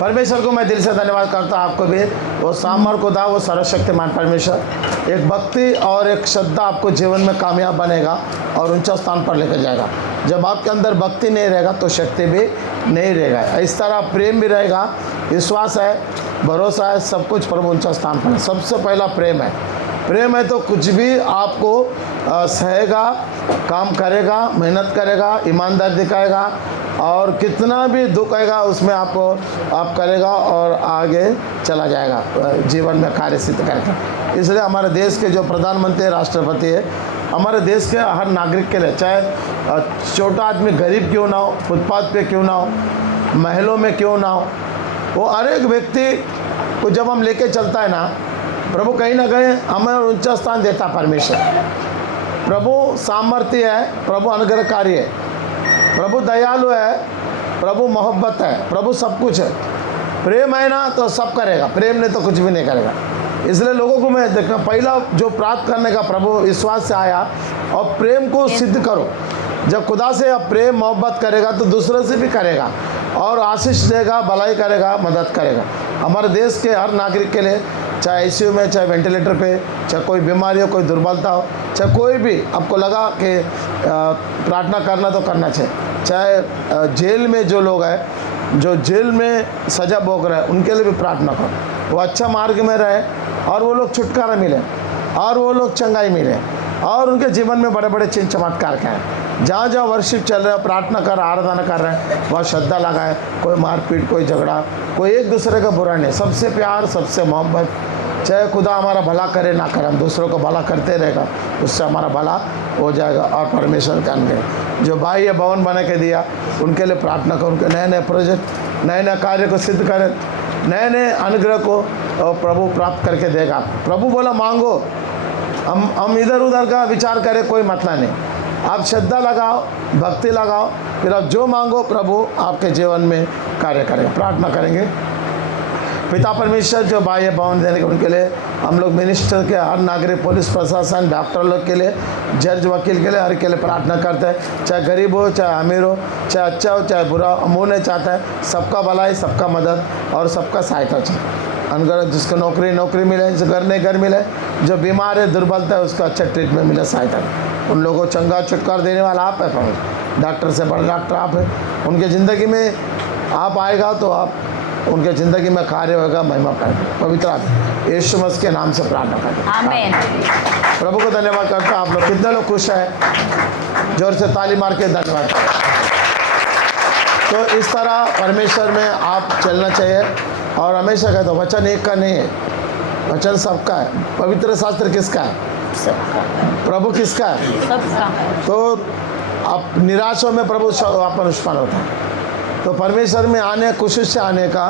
परमेश्वर को मैं दिल से धन्यवाद करता हूँ। आपको भी वो सामर को दा, वो सर्वशक्तिमान परमेश्वर एक भक्ति और एक श्रद्धा आपको जीवन में कामयाब बनेगा और ऊंचा स्थान पर लेकर जाएगा। जब आपके अंदर भक्ति नहीं रहेगा तो शक्ति भी नहीं रहेगा। इस तरह प्रेम भी रहेगा, विश्वास है, भरोसा है, सब कुछ प्रभु ऊंचा स्थान पर है। सबसे पहला प्रेम है। प्रेम है तो कुछ भी आपको सहेगा, काम करेगा, मेहनत करेगा, ईमानदार दिखाएगा और कितना भी दुख आएगा उसमें आपको आप करेगा और आगे चला जाएगा जीवन में कार्य सिद्ध करके। इसलिए हमारे देश के जो प्रधानमंत्री राष्ट्रपति है, हमारे देश के हर नागरिक के लिए, चाहे छोटा आदमी गरीब क्यों ना हो, फुटपाथ पे क्यों ना हो, महलों में क्यों ना हो, वो हर एक व्यक्ति को जब हम लेके चलता है ना, प्रभु कहीं ना कहीं हमें ऊंचा स्थान देता परमेश्वर। प्रभु सामर्थ्य है, प्रभु अनुग्रहकारी है, प्रभु दयालु है, प्रभु मोहब्बत है, प्रभु सब कुछ है। प्रेम है ना तो सब करेगा, प्रेम नहीं तो कुछ भी नहीं करेगा। इसलिए लोगों को मैं देखना, पहला जो प्राप्त करने का प्रभु विश्वास से आया और प्रेम को सिद्ध करो। जब खुदा से आप प्रेम मोहब्बत करेगा तो दूसरे से भी करेगा और आशीष देगा, भलाई करेगा, मदद करेगा। हमारे देश के हर नागरिक के लिए, चाहे आईसीयू में, चाहे वेंटिलेटर पे, चाहे कोई बीमारी हो, कोई दुर्बलता हो, चाहे कोई भी आपको लगा कि प्रार्थना करना तो करना चाहिए। चाहे जेल में जो लोग हैं, जो जेल में सजा भोग रहे हैं, उनके लिए भी प्रार्थना करो, वो अच्छा मार्ग में रहे और वो लोग छुटकारा मिले और वो लोग चंगाई मिले और उनके जीवन में बड़े बड़े चिन्ह चमत्कार का है। जहाँ जहाँ वर्शिप चल रहा है, प्रार्थना कर, आराधना कर रहे हैं, वहाँ श्रद्धा लगाए। कोई मारपीट, कोई झगड़ा, कोई एक दूसरे का बुरा नहीं, सबसे प्यार, सबसे मोहब्बत। चाहे खुदा हमारा भला करे ना करे, हम दूसरों को भला करते रहेगा, उससे हमारा भला हो जाएगा। और परमेश्वर के अंदर जो भाई ये भवन बना के दिया, उनके लिए प्रार्थना करो, उनके नए नए प्रोजेक्ट, नए नए कार्य को सिद्ध करें, नए नए अनुग्रह को प्रभु प्राप्त करके देगा। प्रभु बोला मांगो, हम इधर उधर का विचार करें, कोई मतलब नहीं। आप श्रद्धा लगाओ, भक्ति लगाओ, फिर आप जो मांगो प्रभु आपके जीवन में कार्य करेगा। प्रार्थना करेंगे। पिता परमेश्वर, जो बाह्य भवन देने के, उनके लिए हम लोग मिनिस्टर के, हर नागरिक, पुलिस प्रशासन, डॉक्टर लोग के लिए, जज वकील के लिए, हर के लिए प्रार्थना करते हैं। चाहे गरीब हो, चाहे अमीर हो, चाहे अच्छा हो, चाहे बुरा, मुँह नहीं चाहता है, सबका भलाई, सबका मदद और सबका सहायता चाहिए। अनगर जिसको नौकरी मिले, जिसको घर नहीं घर मिले, जो बीमार है, दुर्बलता है, उसको अच्छा ट्रीटमेंट मिले, सहायता। उन लोगों को चंगा छुटकारा देने वाला आप है प्रभु। डॉक्टर से बड़ा डॉक्टर आप है। उनके ज़िंदगी में आप आएगा तो आप उनके ज़िंदगी में कार्य होगा, महिमा पाएगा। पवित्र आत्मा यीशु मसीह के नाम से प्रार्थना करते हैं, आमीन। प्रभु को धन्यवाद करता हूँ। आप लोग कितने लोग खुश हैं? जोर से ताली मार के धन्यवाद। तो इस तरह परमेश्वर में आप चलना चाहिए। और हमेशा कहते हो वचन एक का नहीं है, वचन सबका है। पवित्र शास्त्र किसका है? सबका। प्रभु किसका है? सबका। तो आप निराशों में प्रभु आपका अनुष्ठान होता है। तो परमेश्वर में आने, खुशी से आने का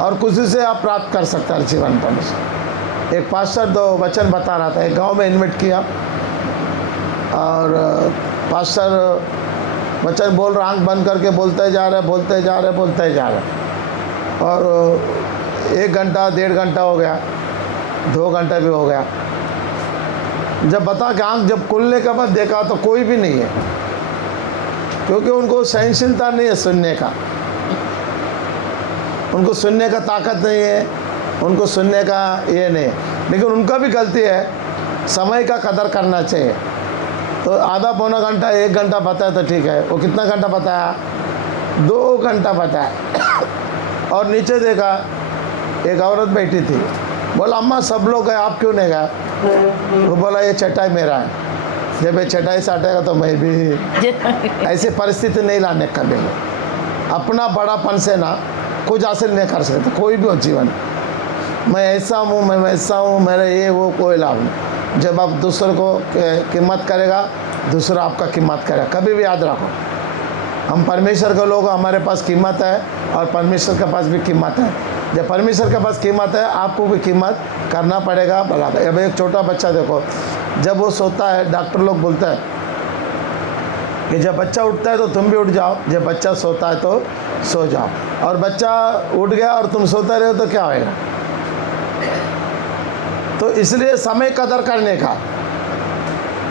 और खुशी से आप प्राप्त कर सकते हैं जीवन परमेश्वर। एक पास्टर दो वचन बता रहा था, एक गांव में इन्वाइट किया और पास्टर वचन बोल रहा, आँख बंद करके बोलते जा रहे और 1 घंटा, 1.5 घंटा हो गया, 2 घंटा भी हो गया। जब बता के आँख जब खुलने के बाद देखा तो कोई भी नहीं है, क्योंकि उनको सहनशीलता नहीं है सुनने का, उनको सुनने का ताकत नहीं है, उनको सुनने का ये नहीं है। लेकिन उनका भी गलती है, समय का कदर करना चाहिए। तो आधा पौना घंटा, 1 घंटा बताया तो ठीक है, वो कितना घंटा बताया? 2 घंटा बताया। और नीचे देखा एक औरत बैठी थी, बोला अम्मा सब लोग गए, आप क्यों नहीं गए? वो बोला ये चटाई मेरा है, जब ये चटाई साटेगा तो मैं भी। ऐसी परिस्थिति नहीं लाने कभी। अपना बड़ापन से ना कुछ हासिल नहीं कर सकते कोई भी हो जीवन। मैं ऐसा हूँ, मैं वैसा हूँ, मेरे ये वो, कोई लाभ नहीं। जब आप दूसरे को कीमत करेगा, दूसरा आपका कीमत करेगा। कभी भी याद रखो, हम परमेश्वर के लोग, हमारे पास कीमत है और परमेश्वर के पास भी कीमत है। जब परमेश्वर के पास कीमत है, आपको भी कीमत करना पड़ेगा। भला अब एक छोटा बच्चा देखो, जब वो सोता है, डॉक्टर लोग बोलते हैं कि जब बच्चा उठता है तो तुम भी उठ जाओ, जब बच्चा सोता है तो सो जाओ। और बच्चा उठ गया और तुम सोते रहे तो क्या होएगा? तो इसलिए समय कदर करने का,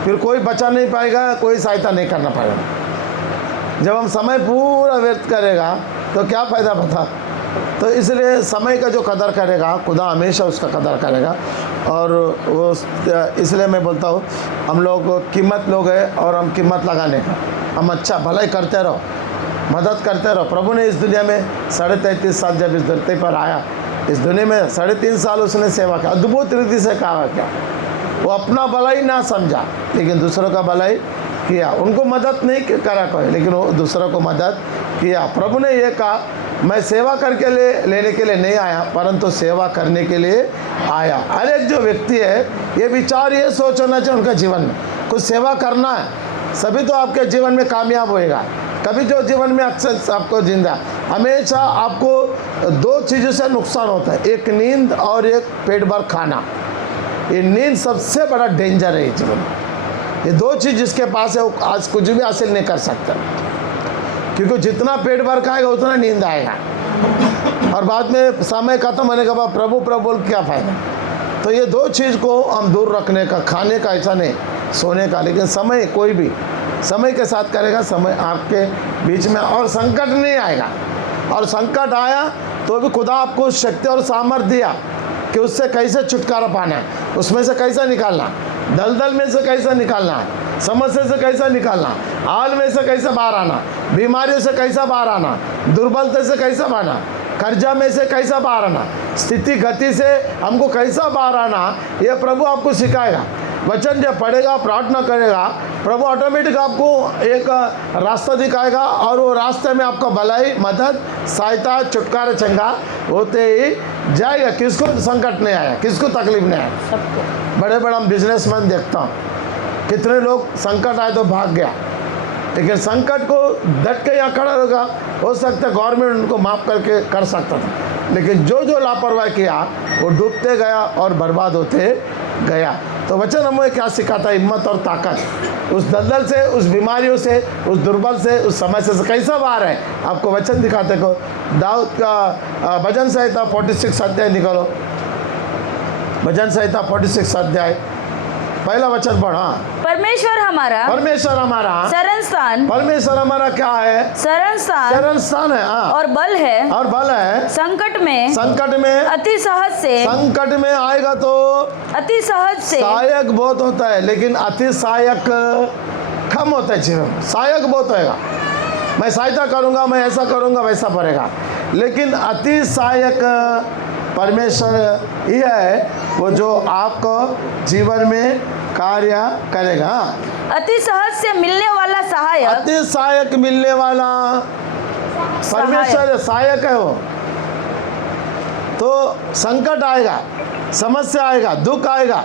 फिर कोई बचा नहीं पाएगा, कोई सहायता नहीं करना पड़ेगा। जब हम समय पूरा व्यर्थ करेगा तो क्या फ़ायदा बता? तो इसलिए समय का जो कदर करेगा खुदा हमेशा उसका कदर करेगा। और वो इसलिए मैं बोलता हूँ हम लोग कीमत लोग हैं और हम कीमत लगाने का, हम अच्छा भलाई करते रहो, मदद करते रहो। प्रभु ने इस दुनिया में 33.5 साल जब इस धरती पर आया, इस दुनिया में 3.5 साल उसने सेवा किया, अद्भुत रीति से कहा क्या वो अपना भलाई ना समझा लेकिन दूसरों का भलाई किया। उनको मदद नहीं करा कोई लेकिन वो दूसरों को मदद किया। प्रभु ने ये कहा मैं सेवा करके लेने के लिए नहीं आया परंतु सेवा करने के लिए आया। हर एक जो व्यक्ति है ये विचार ये सोच होना चाहिए उनका जीवन में कुछ सेवा करना है, सभी तो आपके जीवन में कामयाब होएगा। कभी जो जीवन में अक्सर आपको जिंदा हमेशा आपको 2 चीज़ों से नुकसान होता है, एक नींद और एक पेट भर खाना। ये नींद सबसे बड़ा डेंजर है जीवन में। ये 2 चीज़ जिसके पास है वो आज कुछ भी हासिल नहीं कर सकता, क्योंकि जितना पेट भर खाएगा उतना नींद आएगा और बाद में समय खत्म होने के बाद प्रभु प्रभु बोल क्या फायदा। तो ये 2 चीज़ को हम दूर रखने का, खाने का ऐसा नहीं, सोने का। लेकिन समय कोई भी समय के साथ करेगा, समय आपके बीच में और संकट नहीं आएगा। और संकट आया तो भी खुदा आपको शक्ति और सामर्थ्य दिया कि उससे कैसे छुटकारा पाना है, उसमें से कैसा निकालना, दलदल में से कैसा निकालना है, समस्या से कैसा निकालना, हाल में से कैसे बाहर आना, बीमारियों से कैसा बाहर आना, दुर्बलता से कैसा बाहर आना, कर्जा में से कैसा बाहर आना, स्थिति गति से हमको कैसा बाहर आना, ये प्रभु आपको सिखाएगा। वचन जब पढ़ेगा, प्रार्थना करेगा, प्रभु ऑटोमेटिक आपको एक रास्ता दिखाएगा और वो रास्ते में आपका भलाई, मदद, सहायता, छुटकारा, चंगा होते ही जाएगा। किसको संकट नहीं आया, किसको तकलीफ नहीं आया, सबको। बड़े बड़े हम बिजनेसमैन देखता हूँ, कितने लोग संकट आए तो भाग गया, लेकिन संकट को डट के यहाँ खड़ा होगा, हो सकता है गवर्नमेंट उनको माफ़ करके कर सकता था, लेकिन जो लापरवाही किया वो डूबते गया और बर्बाद होते गया। तो वचन हमें क्या सिखाता है, हिम्मत और ताकत। उस दलदल से, उस बीमारियों से, उस दुर्बल से, उस समस्या से कैसा बाहर है आपको वचन दिखाते को। दाऊद का भजन संहिता 46 अध्याय निकालो, भजन संहिता 46 अध्याय पहला वचन पढ़ा। परमेश्वर हमारा शरण स्थान, परमेश्वर हमारा क्या है, शरण स्थान है, हाँ। और बल है, संकट में अति सहज से, संकट में आएगा तो अति सहज से सहायक बहुत होता है, लेकिन अति सहायक कम होता है जीवन में। सहायक बहुत होएगा, मैं सहायता करूंगा, मैं ऐसा करूंगा, वैसा पड़ेगा, लेकिन अति सहायक परमेश्वर ही है वो जो आपको जीवन में कार्य करेगा। अति सहज से मिलने वाला सहायक, अति सहायक मिलने वाला परमेश्वर सहायक है वो। तो संकट आएगा, समस्या आएगा, दुख आएगा,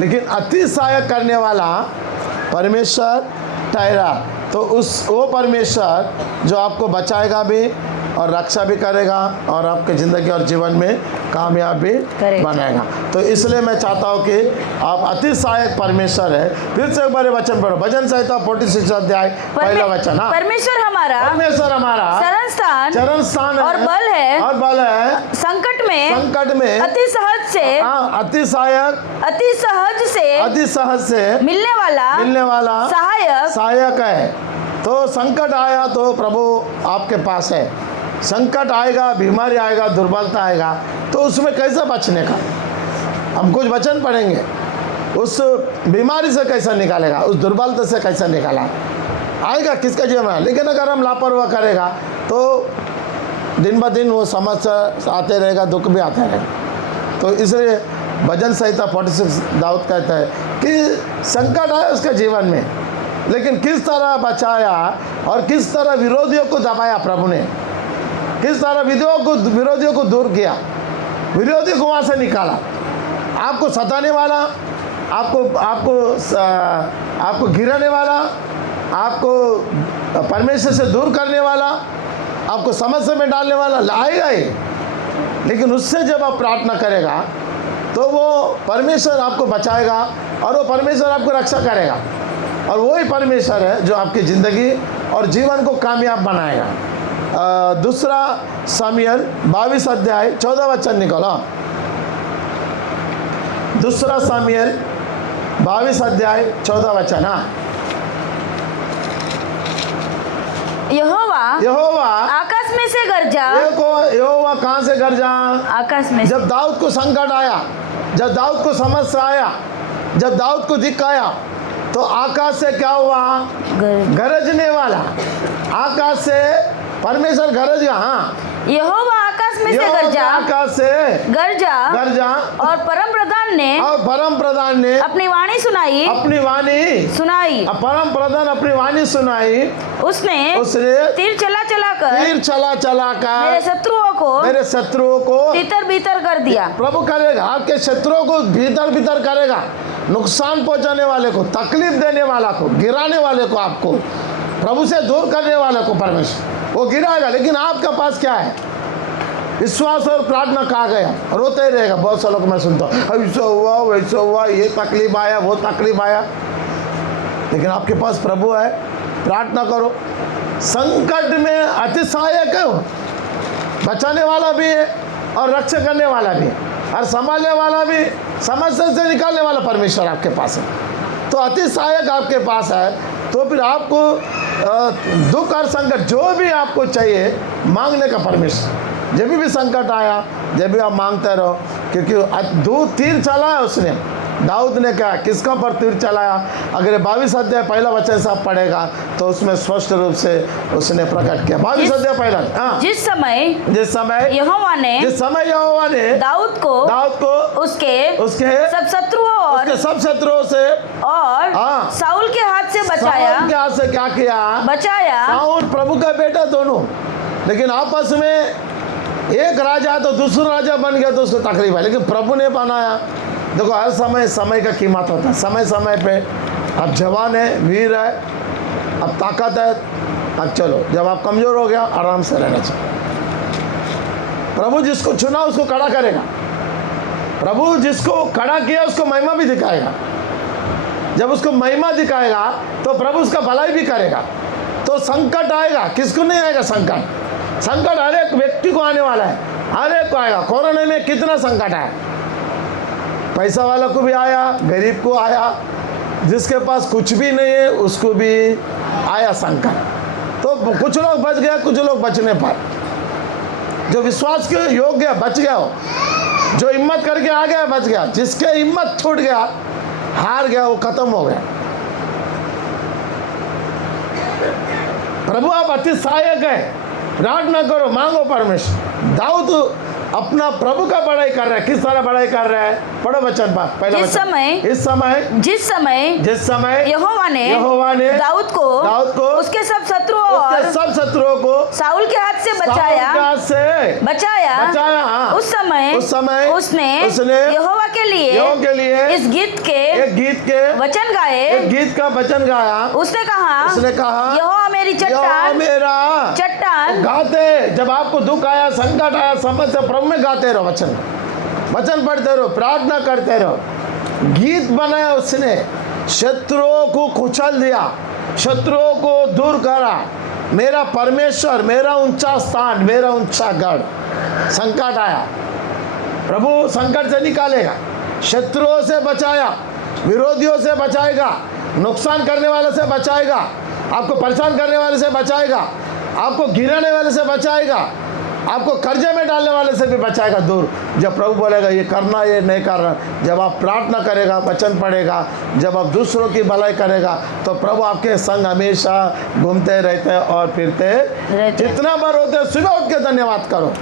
लेकिन अति सहायक करने वाला परमेश्वर ठहरा। तो वो परमेश्वर जो आपको बचाएगा भी और रक्षा भी करेगा और आपके ज़िंदगी और जीवन में कामयाब भी बनाएगा। तो इसलिए मैं चाहता हूँ कि आप अति सहायक परमेश्वर है। फिर से एक बार वचन पढ़ो, भजन संहिता 46 अध्याय पहला वचन। परमेश्वर हमारा शरण स्थान और बल है, संकट में अति सहज से, अति सहज से मिलने वाला सहायक है। तो संकट आया तो प्रभु आपके पास है। संकट आएगा, बीमारी आएगा, दुर्बलता आएगा, तो उसमें कैसे बचने का हम कुछ वचन पढ़ेंगे। उस बीमारी से कैसा निकालेगा, उस दुर्बलता से कैसा निकाला आएगा किसका जीवन में। लेकिन अगर हम लापरवाह करेगा तो दिन ब दिन वो समस्या आते रहेगा, दुख भी आता रहेगा। तो इसलिए भजन संहिता 46 दाऊद कहता है कि संकट आया उसके जीवन में, लेकिन किस तरह बचाया और किस तरह विरोधियों को दबाया प्रभु ने, किस तरह विरोधियों को दूर किया, विरोधियों को वहाँ से निकाला। आपको सताने वाला, आपको गिराने वाला, आपको परमेश्वर से दूर करने वाला, आपको समस्या में डालने वाला लाएगा ही, लेकिन उससे जब आप प्रार्थना करेगा तो वो परमेश्वर आपको बचाएगा और वो परमेश्वर आपको रक्षा करेगा। और वही परमेश्वर है जो आपकी ज़िंदगी और जीवन को कामयाब बनाएगा। दूसरा सामुएल 22 अध्याय 14 वचन निकालो। दूसरा सामुएल 22 अध्याय 14 वचन। यहोवा यहोवा आकाश में से गरजा। देखो यहोवा कहाँ से गरजा? आकाश में। जब दाऊद को संकट आया, जब दाऊद को समस्या आया, जब दाऊद को दिक्कत आया, तो आकाश से क्या हुआ? गरजने वाला। आकाश से परमेश्वर गरज गया। हाँ, यहोवा आकाश में से गरजा। आकाश से गरजा। और परम प्रधान ने अपनी वाणी सुनाई। परम प्रधान अपनी वाणी सुनाई। उसने तीर चला चला कर मेरे शत्रुओं को तितर बितर कर दिया। प्रभु करेगा, आपके शत्रुओं को भीतर भीतर करेगा, नुकसान पहुंचाने वाले को, तकलीफ देने वाला को, गिराने वाले को, आपको प्रभु से दूर करने वाले को परमेश्वर वो गिराएगा। लेकिन आपके पास क्या है? विश्वास और प्रार्थना। कहा गया रोते ही रहेगा। बहुत से लोग मैं सुनता हूँ, ऐसा हुआ वैसा हुआ, ये तकलीफ आया वो तकलीफ आया। लेकिन आपके पास प्रभु है, प्रार्थना करो। संकट में अति सहायक है, बचाने वाला भी है और रक्षा करने वाला भी है और संभालने वाला भी, समस्या से निकालने वाला परमेश्वर आपके पास है। तो अति सहायक आपके पास है। तो फिर आपको दुख और संकट जो भी आपको चाहिए मांगने का परमेश्वर। जब भी संकट आया, जब भी आप मांगते रहो, क्योंकि दो तीर चलाया उसने। दाऊद ने कहा किसका पर तीर चलाया? अगर 22 अध्याय पहला वचन से आप पढ़ेगा तो उसमें स्पष्ट रूप से उसने प्रकट किया। 22 अध्याय पहला। हाँ। जिस समय यहोवा ने दाऊद को उसके सब शत्रुओं से और साउल के हाथ से बचाया। साउल के हाथ से क्या किया? बचाया। साउल प्रभु का बेटा दोनों, लेकिन आपस में एक राजा तो दूसरा राजा बन गया तो उसको तकलीफ है। लेकिन प्रभु ने बनाया। देखो हर समय का कीमत होता है। समय पे अब जवान है, वीर है, अब ताकत है, अब चलो। जब आप कमजोर हो गया, आराम से रहना चाहिए। प्रभु जिसको चुना उसको खड़ा करेगा। प्रभु जिसको खड़ा किया उसको महिमा भी दिखाएगा। जब उसको महिमा दिखाएगा तो प्रभु उसका भलाई भी करेगा। तो संकट आएगा, किसको नहीं आएगा संकट हर एक व्यक्ति को आने वाला है, हर एक को आएगा। कोरोना में कितना संकट आया, पैसा वाला को भी आया, गरीब को आया, जिसके पास कुछ भी नहीं है उसको भी आया संकट। तो कुछ लोग बच गया, कुछ लोग बचने पाए। जो विश्वास के योग्य बच गया हो, जो हिम्मत करके आ गया बच गया। जिसके हिम्मत छूट गया, हार गया, वो खत्म हो गया। प्रभु आप अति सहायक है, प्रार्थना करो, मांगो परमेश्वर। दाऊद अपना प्रभु का बड़ाई कर रहा है। किस तरह बड़ाई कर रहा है? पढ़ो वचन पहला वचन। जिस समय यहोवा ने दाऊद को उसके सब शत्रुओं को साउल के हाथ से बचाया। उस समय उसने यहोवा के लिए इस गीत के वचन गाया। उसने कहा यहोवा मेरी चट्टान। गाते, जब आपको दुख आया, संकट आया, समस्या, प्रभु में गाते रहो, वचन पढ़ते रहो, प्रार्थना करते रहो। गीत बनाया उसने, शत्रुओं को कुचल दिया, शत्रुओं को दूर करा। मेरा परमेश्वर, मेरा ऊंचा स्थान, मेरा ऊंचा गढ़। संकट आया, प्रभु संकट से निकालेगा, शत्रुओं से बचाया, विरोधियों से बचाएगा, नुकसान करने वाले से बचाएगा, आपको परेशान करने वाले से बचाएगा, आपको गिराने वाले से बचाएगा, आपको कर्जे में डालने वाले से भी बचाएगा दूर। जब प्रभु बोलेगा ये करना, ये नहीं करना, जब आप प्रार्थना करेगा, वचन पढ़ेगा, जब आप दूसरों की भलाई करेगा, तो प्रभु आपके संग हमेशा घूमते रहते और फिरते रहते। जितना बार होते हैं सुबह उठ के धन्यवाद करो।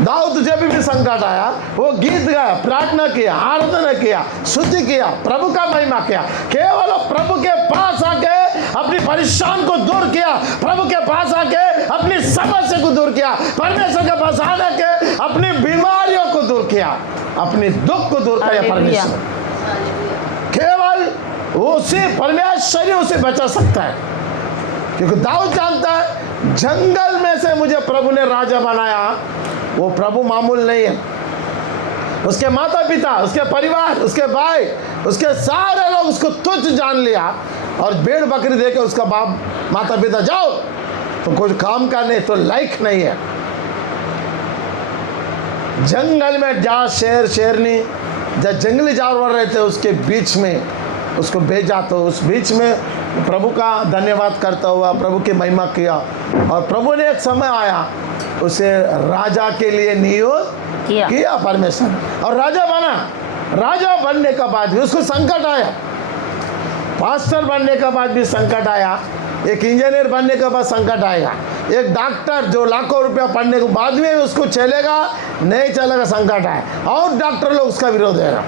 दाऊद जब भी संकट आया वो गीत गाया, प्रार्थना किया, आराधना किया, स्तुति किया, प्रभु का महिमा किया। केवल प्रभु के पास आके अपनी परेशान को दूर किया, प्रभु के पास आके अपनी समस्या को दूर किया, परमेश्वर के पास आके अपनी बीमारियों को दूर किया, अपनी दुख को दूर किया। परमेश्वर केवल उसी परमेश्वर ही उसे बचा सकता है, क्योंकि दाऊद जानता है जंगल में से मुझे प्रभु ने राजा बनाया। वो प्रभु मामूल नहीं है। उसके माता पिता, उसके परिवार, उसके भाई, उसके सारे लोग उसको तुच्छ जान लिया और भेड़ बकरी देके उसका बाप माता पिता जाओ तो कुछ काम करने तो लायक नहीं है। जंगल में जा शेर शेरनी जब जंगली जानवर रहते उसके बीच में उसको भेजा, तो उस बीच में प्रभु का धन्यवाद करता हुआ प्रभु की महिमा किया। और प्रभु ने एक समय आया उसे राजा के लिए नियुक्त किया परमेश्वर, और राजा बना। राजा बनने का बाद भी उसको संकट आया, पास्टर बनने का बाद भी संकट आया, एक इंजीनियर बनने के बाद संकट आएगा, एक डॉक्टर जो लाखों रुपया पढ़ने के बाद में उसको चलेगा नहीं चलेगा संकट आए, और डॉक्टर लोग उसका विरोध करेगा।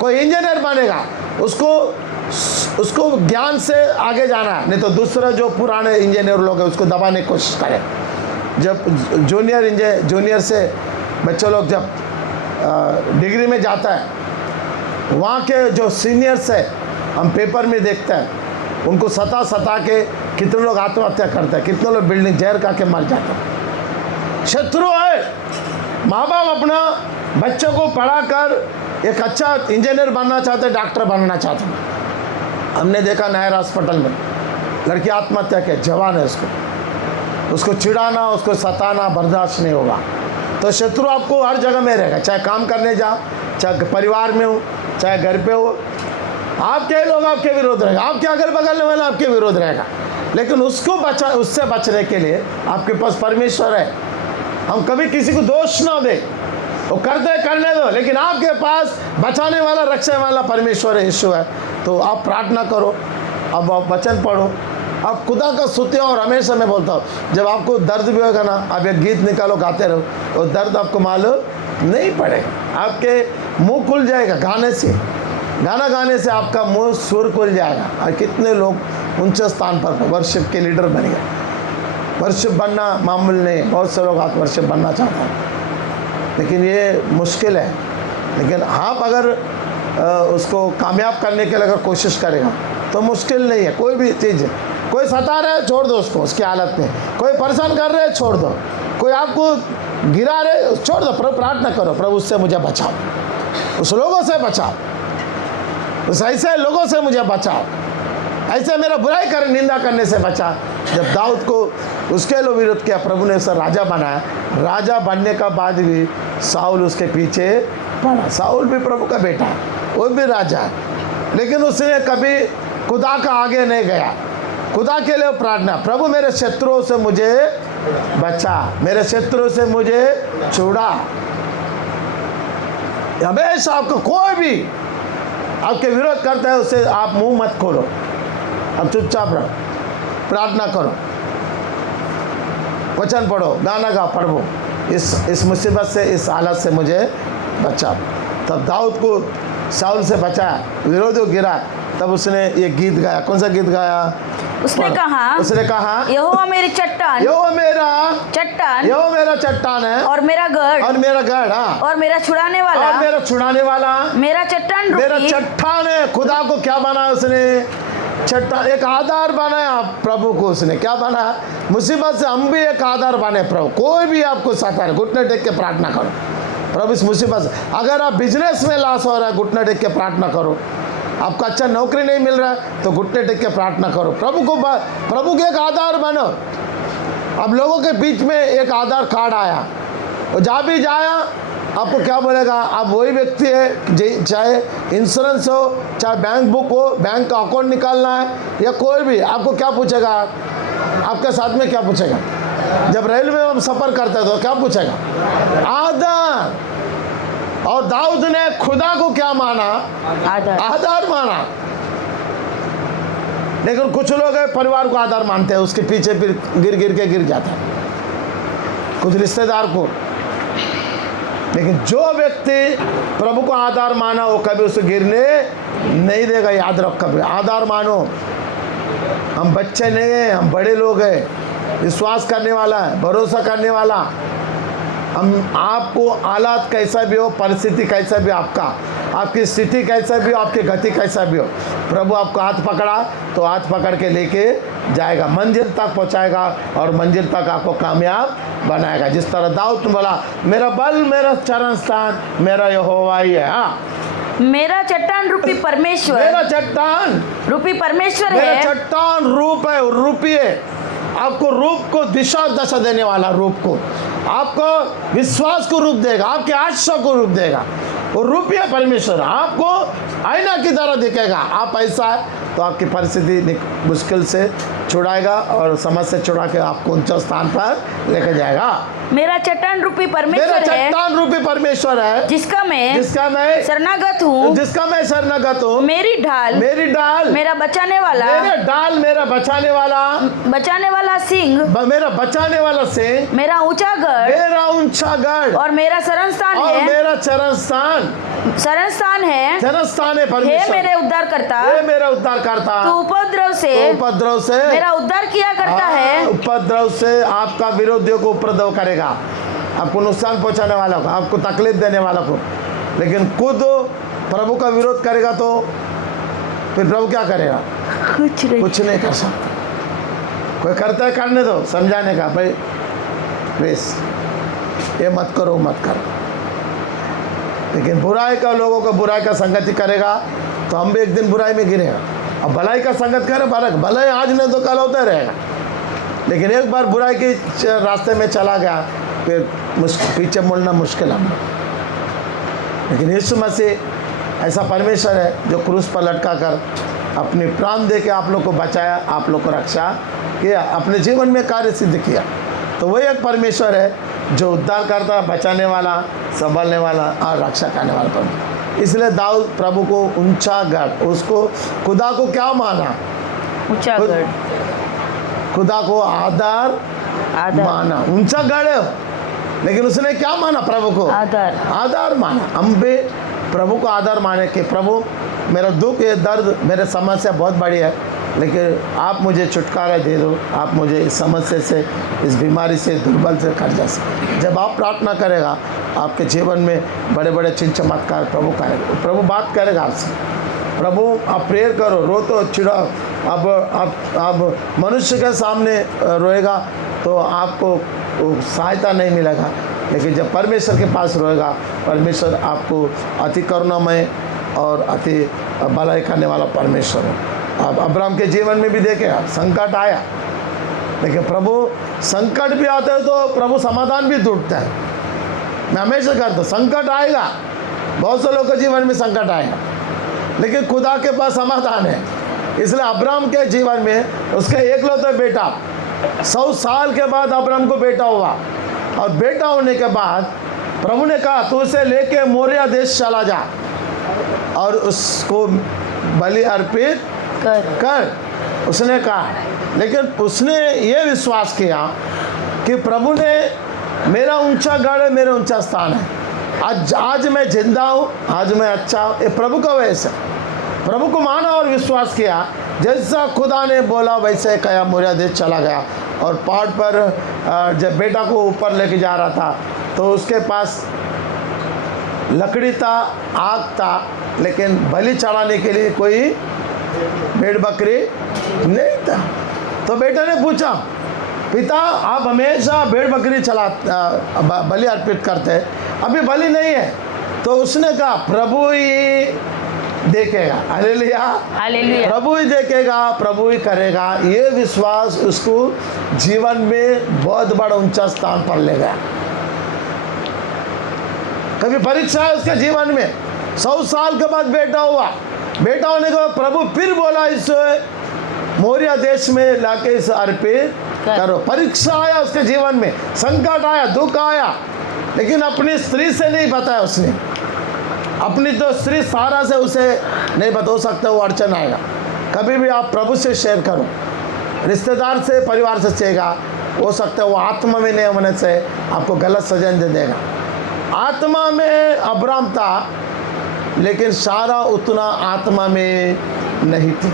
कोई इंजीनियर बनेगा उसको ज्ञान से आगे जाना है, नहीं तो दूसरा जो पुराने इंजीनियर लोग हैं उसको दबाने की कोशिश करें। जब जूनियर से बच्चे लोग जब डिग्री में जाता है, वहाँ के जो सीनियर्स है हम पेपर में देखते हैं, उनको सता के कितने लोग आत्महत्या करते हैं, कितने लोग बिल्डिंग जहर खा के मर जाते हैं। शत्रु है। माँ बाप अपना बच्चों को पढ़ाकर एक अच्छा इंजीनियर बनना चाहते, डॉक्टर बनना चाहते हैं। हमने देखा नायर हॉस्पिटल में लड़की आत्महत्या के, जवान है, उसको चिढ़ाना, उसको सताना बर्दाश्त नहीं होगा। तो शत्रु आपको हर जगह में रहेगा, चाहे काम करने जाओ, चाहे परिवार में हो, चाहे घर पे हो, आपके लोग आपके विरोध रहेगा, आपके अगल बगल वाला आपके विरोध रहेगा। लेकिन उससे बचने के लिए आपके पास परमेश्वर है। हम कभी किसी को दोष ना दे, वो करने दो, लेकिन आपके पास बचाने वाला रक्षाने वाला परमेश्वर है, यीशु है। तो आप प्रार्थना करो, अब आप वचन पढ़ो, आप खुदा का स्तुति। और हमेशा मैं बोलता हूँ, जब आपको दर्द भी होगा ना, आप एक गीत निकालो, गाते रहो, और दर्द आपको मालूम नहीं पड़ेगा, आपके मुंह खुल जाएगा गाने से। गाना गाने से आपका मुंह सुर खुल जाएगा। और कितने लोग ऊंचे स्थान पर वर्शिप के लीडर बन गए। वर्शिप बनना मामूल नहीं, बहुत से लोग आप वर्शिप बनना चाहते हैं, लेकिन ये मुश्किल है। लेकिन आप अगर उसको कामयाब करने के लिए अगर कोशिश करेगा तो मुश्किल नहीं है। कोई भी चीज़, कोई सता रहे है छोड़ दो उसको, उसकी हालत में, कोई परेशान कर रहे है छोड़ दो, कोई आपको गिरा रहे छोड़ दो। प्रभु प्रार्थना करो, प्रभु उससे मुझे बचाओ, उस लोगों से बचाओ, उस ऐसे लोगों से मुझे बचाओ, ऐसे मेरा बुराई कर निंदा करने से बचा। जब दाऊद को उसके लोग विरोध किया, प्रभु ने उसे राजा बनाया। राजा बनने का बाद भी साउल उसके पीछे पड़ा। साउल भी प्रभु का बेटा है, वो भी राजा है, लेकिन उसने कभी खुदा का आगे नहीं गया। खुदा के लिए प्रार्थना, प्रभु मेरे शत्रुओं से मुझे बचा, मेरे शत्रुओं से मुझे छुड़ा। हमेशा आपको कोई भी आपके विरोध करता है, उससे आप मुंह मत खोलो, अब चुपचाप रहो, प्रार्थना करो, वचन पढ़ो, गाना गाओ, प्रभु इस मुसीबत से, इस हालत से मुझे बचा। तब दाऊद को साउल से बचाया, विरोधी गिरा, तब उसने ये गीत गाया। कौन सा गीत गाया? उसने कहा यहोवा मेरी चट्टान, यहोवा मेरा चट्टान, यहोवा मेरा चट्टान है, और मेरा गढ़, हाँ, और मेरा छुड़ाने वाला, मेरा चट्टान, मेरा चट्टान है। खुदा को क्या बना उसने? चट्टान, एक आधार बनाया प्रभु को। उसने क्या बनाया? मुसीबत से हम भी एक आधार बने प्रभु। कोई भी आपको सता है, घुटने टेक के प्रार्थना करो, प्रभु इस मुसीबत से। अगर आप बिजनेस में लॉस हो रहा है, घुटने टेक के प्रार्थना करो। आपका अच्छा नौकरी नहीं मिल रहा है तो घुटने टेक के प्रार्थना करो, प्रभु के एक आधार बनो। अब लोगों के बीच में एक आधार कार्ड आया, और जहाँ भी जाया आपको क्या बोलेगा? आप वही व्यक्ति है, चाहे इंश्योरेंस हो, चाहे बैंक बुक हो, बैंक का अकाउंट निकालना है, या कोई भी, आपको क्या पूछेगा? आपके साथ में क्या पूछेगा? जब रेलवे में हम सफ़र करते हैं तो क्या पूछेगा? आधार। और दाऊद ने खुदा को क्या माना? आधार माना। लेकिन कुछ लोग है परिवार को आधार मानते हैं, उसके पीछे फिर गिर के गिर जाता है, कुछ रिश्तेदार को। लेकिन जो व्यक्ति प्रभु को आधार माना वो कभी उसे गिरने नहीं देगा। याद रख, कभी आधार मानो। हम बच्चे नहीं हैं, हम बड़े लोग हैं। विश्वास करने वाला है, भरोसा करने वाला। हम आपको हालात कैसा भी हो, परिस्थिति कैसा भी, आपकी स्थिति कैसा भी हो, आपकी गति कैसा भी हो, प्रभु आपको हाथ पकड़ा तो हाथ पकड़ के लेके जाएगा, मंजिल तक पहुंचाएगा, और मंजिल तक आपको कामयाब बनाएगा। जिस तरह दाऊद ने बोला, मेरा बल, मेरा चरण स्थान, मेरा यहोवा ही है। हाँ, मेरा चट्टान रूपी परमेश्वर, मेरा चट्टान रूपी परमेश्वर मेरा है। चट्टान रूप है, रूपी है। आपको रूप को दिशा दशा देने वाला, रूप को, आपको विश्वास को रूप देगा, आपकी आशा को रूप देगा। वो रूपी है परमेश्वर, आपको आईना की तरह दिखेगा। आप ऐसा तो आपकी परिस्थिति मुश्किल से छुड़ाएगा और समस्या छुड़ा के आपको ऊंचे स्थान पर लेकर जाएगा। मेरा चट्टान रूपी परमेश्वर है, चट्टान रूपी परमेश्वर है, जिसका मैं शरणागत हूँ, जिसका मैं शरणागत हूँ। मेरी ढाल मेरा बचाने वाला, मेरा बचाने वाला सिंह, मेरा बचाने वाला सिंह, मेरा ऊंचा गढ़ और मेरा शरण स्थान है, मेरा शरण स्थान है परमेश्वर। हे मेरे उद्धारकर्ता, तू उपद्रव से मेरा उद्धार किया करता है। उपद्रव से आपका विरोधियों को उपद्रव करेगा, आपको नुकसान पहुंचाने वाला को, आपको तकलीफ देने वाला को, लेकिन खुद प्रभु का विरोध करेगा तो फिर प्रभु क्या करेगा? कुछ नहीं कर सकता। कोई करता है करने दो, समझाने का, भाई प्लीज ये मत करो मत करो। लेकिन बुराई का लोगों को बुराई का संगति करेगा तो हम भी एक दिन बुराई में गिरेगा। अब भलाई का संगत करे, भलाई आज नहीं तो कल होता रहेगा। लेकिन एक बार बुराई के रास्ते में चला गया फिर पीछे मुड़ना मुश्किल है। लेकिन यीशु मसीह ऐसा परमेश्वर है जो क्रूस पर लटका कर अपनी प्राण दे के आप लोग को बचाया, आप लोग को रक्षा किया, अपने जीवन में कार्य सिद्ध किया। तो वही एक परमेश्वर है जो उद्धार करता, बचाने वाला, संभालने वाला और रक्षा करने वाला परमेश्वर। इसलिए दाऊद प्रभु को ऊंचा गढ़, उसको खुदा को क्या माना? ऊंचा गढ़, खुदा को आधार माना। ऊंचा गढ़ है लेकिन उसने क्या माना? प्रभु को आधार माना। हम भी प्रभु को आधार माने कि प्रभु मेरा दुख, ये दर्द, मेरे समस्या बहुत बड़ी है, लेकिन आप मुझे छुटकारा दे दो, आप मुझे इस समस्या से, इस बीमारी से, दुर्बल से कर जा सके। जब आप प्रार्थना करेगा आपके जीवन में बड़े बड़े चिन्ह चमत्कार प्रभु करेगा। प्रभु बात करेगा आपसे। प्रभु आप प्रेयर करो, रो तो चिढ़ाओ। अब मनुष्य के सामने रोएगा तो आपको सहायता नहीं मिलेगा, लेकिन जब परमेश्वर के पास रोएगा, परमेश्वर आपको अति करुणामय और अति भलाई करने वाला परमेश्वर है। अब अब्राहम के जीवन में भी देखे, संकट आया, लेकिन प्रभु संकट भी आते हैं तो प्रभु समाधान भी ढूंढता है। मैं हमेशा कहता हूँ संकट आएगा, बहुत से लोगों के जीवन में संकट आएगा, लेकिन खुदा के पास समाधान है। इसलिए अब्राहम के जीवन में उसके एकलौते बेटा, 100 साल के बाद अब्राहम को बेटा हुआ, और बेटा होने के बाद प्रभु ने कहा तू उसे लेके मोरिया देश चला जा और उसको बलि अर्पित कर। उसने कहा, लेकिन उसने ये विश्वास किया कि प्रभु ने मेरा ऊंचा गढ़ है, मेरा ऊंचा स्थान है, आज मैं जिंदा हूँ, आज मैं अच्छा हूँ, ये प्रभु का वैसा। प्रभु को माना और विश्वास किया, जैसा खुदा ने बोला वैसे कया, मोरिया देश चला गया। और पहाड़ पर जब बेटा को ऊपर लेके जा रहा था तो उसके पास लकड़ी था, आग था, लेकिन बलि चढ़ाने के लिए कोई भेड़ बकरी नहीं था। तो बेटा ने पूछा, पिता आप हमेशा भेड़ बकरी बलि अर्पित करते हैं, अभी बलि नहीं है। तो उसने कहा प्रभु ही देखेगा। Hallelujah, hallelujah. प्रभु ही देखेगा, प्रभु ही करेगा। ये विश्वास उसको जीवन में बहुत बड़ा ऊंचा स्थान पर ले गया। कभी परीक्षा है उसके जीवन में, 100 साल के बाद बेटा हुआ, बेटा होने के बाद प्रभु फिर बोला इसे मोरिया देश में लाके इसे अर्पित करो। परीक्षा आया उसके जीवन में, संकट आया, दुख आया, लेकिन अपनी स्त्री से नहीं बताया उसने। अपनी तो स्त्री सारा से उसे नहीं बता सकता, वो अड़चन आएगा। कभी भी आप प्रभु से शेयर करो, रिश्तेदार से, परिवार से शेयर, हो सकता है वो आत्मा में नहीं होने से आपको गलत सजन दे देगा। आत्मा में अब्राम था, लेकिन सारा उतना आत्मा में नहीं थी।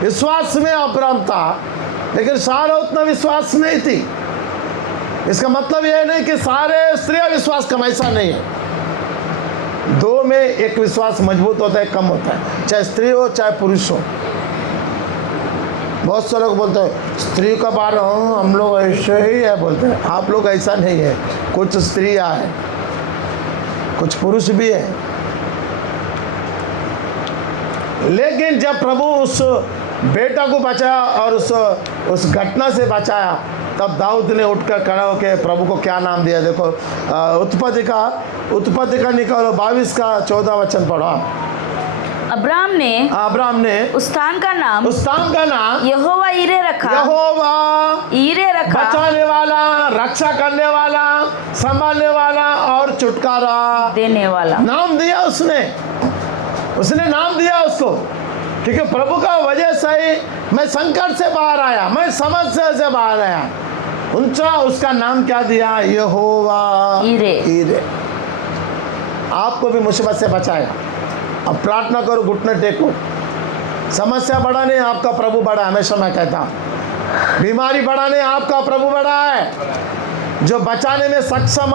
विश्वास में अब्राम था, लेकिन सारा उतना विश्वास नहीं थी। इसका मतलब यह नहीं कि सारे स्त्रियां विश्वास कम, ऐसा नहीं है। दो में एक विश्वास मजबूत होता है, कम होता है, चाहे स्त्री हो चाहे पुरुष हो। बहुत से लोग बोलते हैं स्त्री का बार हम लोग ऐसे ही है, बोलते हैं। आप लोग ऐसा नहीं है, कुछ स्त्रियां हैं, कुछ पुरुष भी है। लेकिन जब प्रभु उस बेटा को बचाया और उस घटना से बचाया, तब दाऊद ने उठकर खड़ा होकर प्रभु को क्या नाम दिया? देखो उत्पत्ति का निकालो 22 का 14 वचन पढ़ो। अब्राम ने उस स्थान का नाम यहोवा यीरे रखा। यहोवा यीरे रखा, बचाने वाला, रक्षा करने वाला, संभालने वाला और छुटकारा देने वाला। नाम दिया उसने नाम दिया उसको, क्योंकि प्रभु का वजह से ही मैं संकट से बाहर आया, मैं समस्या से बाहर आया। उसका नाम क्या दिया? यहोवा यीरे। आपको भी मुसीबत से बचाएगा। अब प्रार्थना करो, घुटने टेको। समस्या बड़ा नहीं, आपका प्रभु बड़ा है। हमेशा मैं कहता हूँ, बीमारी बड़ा नहीं, आपका प्रभु बड़ा है। जो बचाने में सक्षम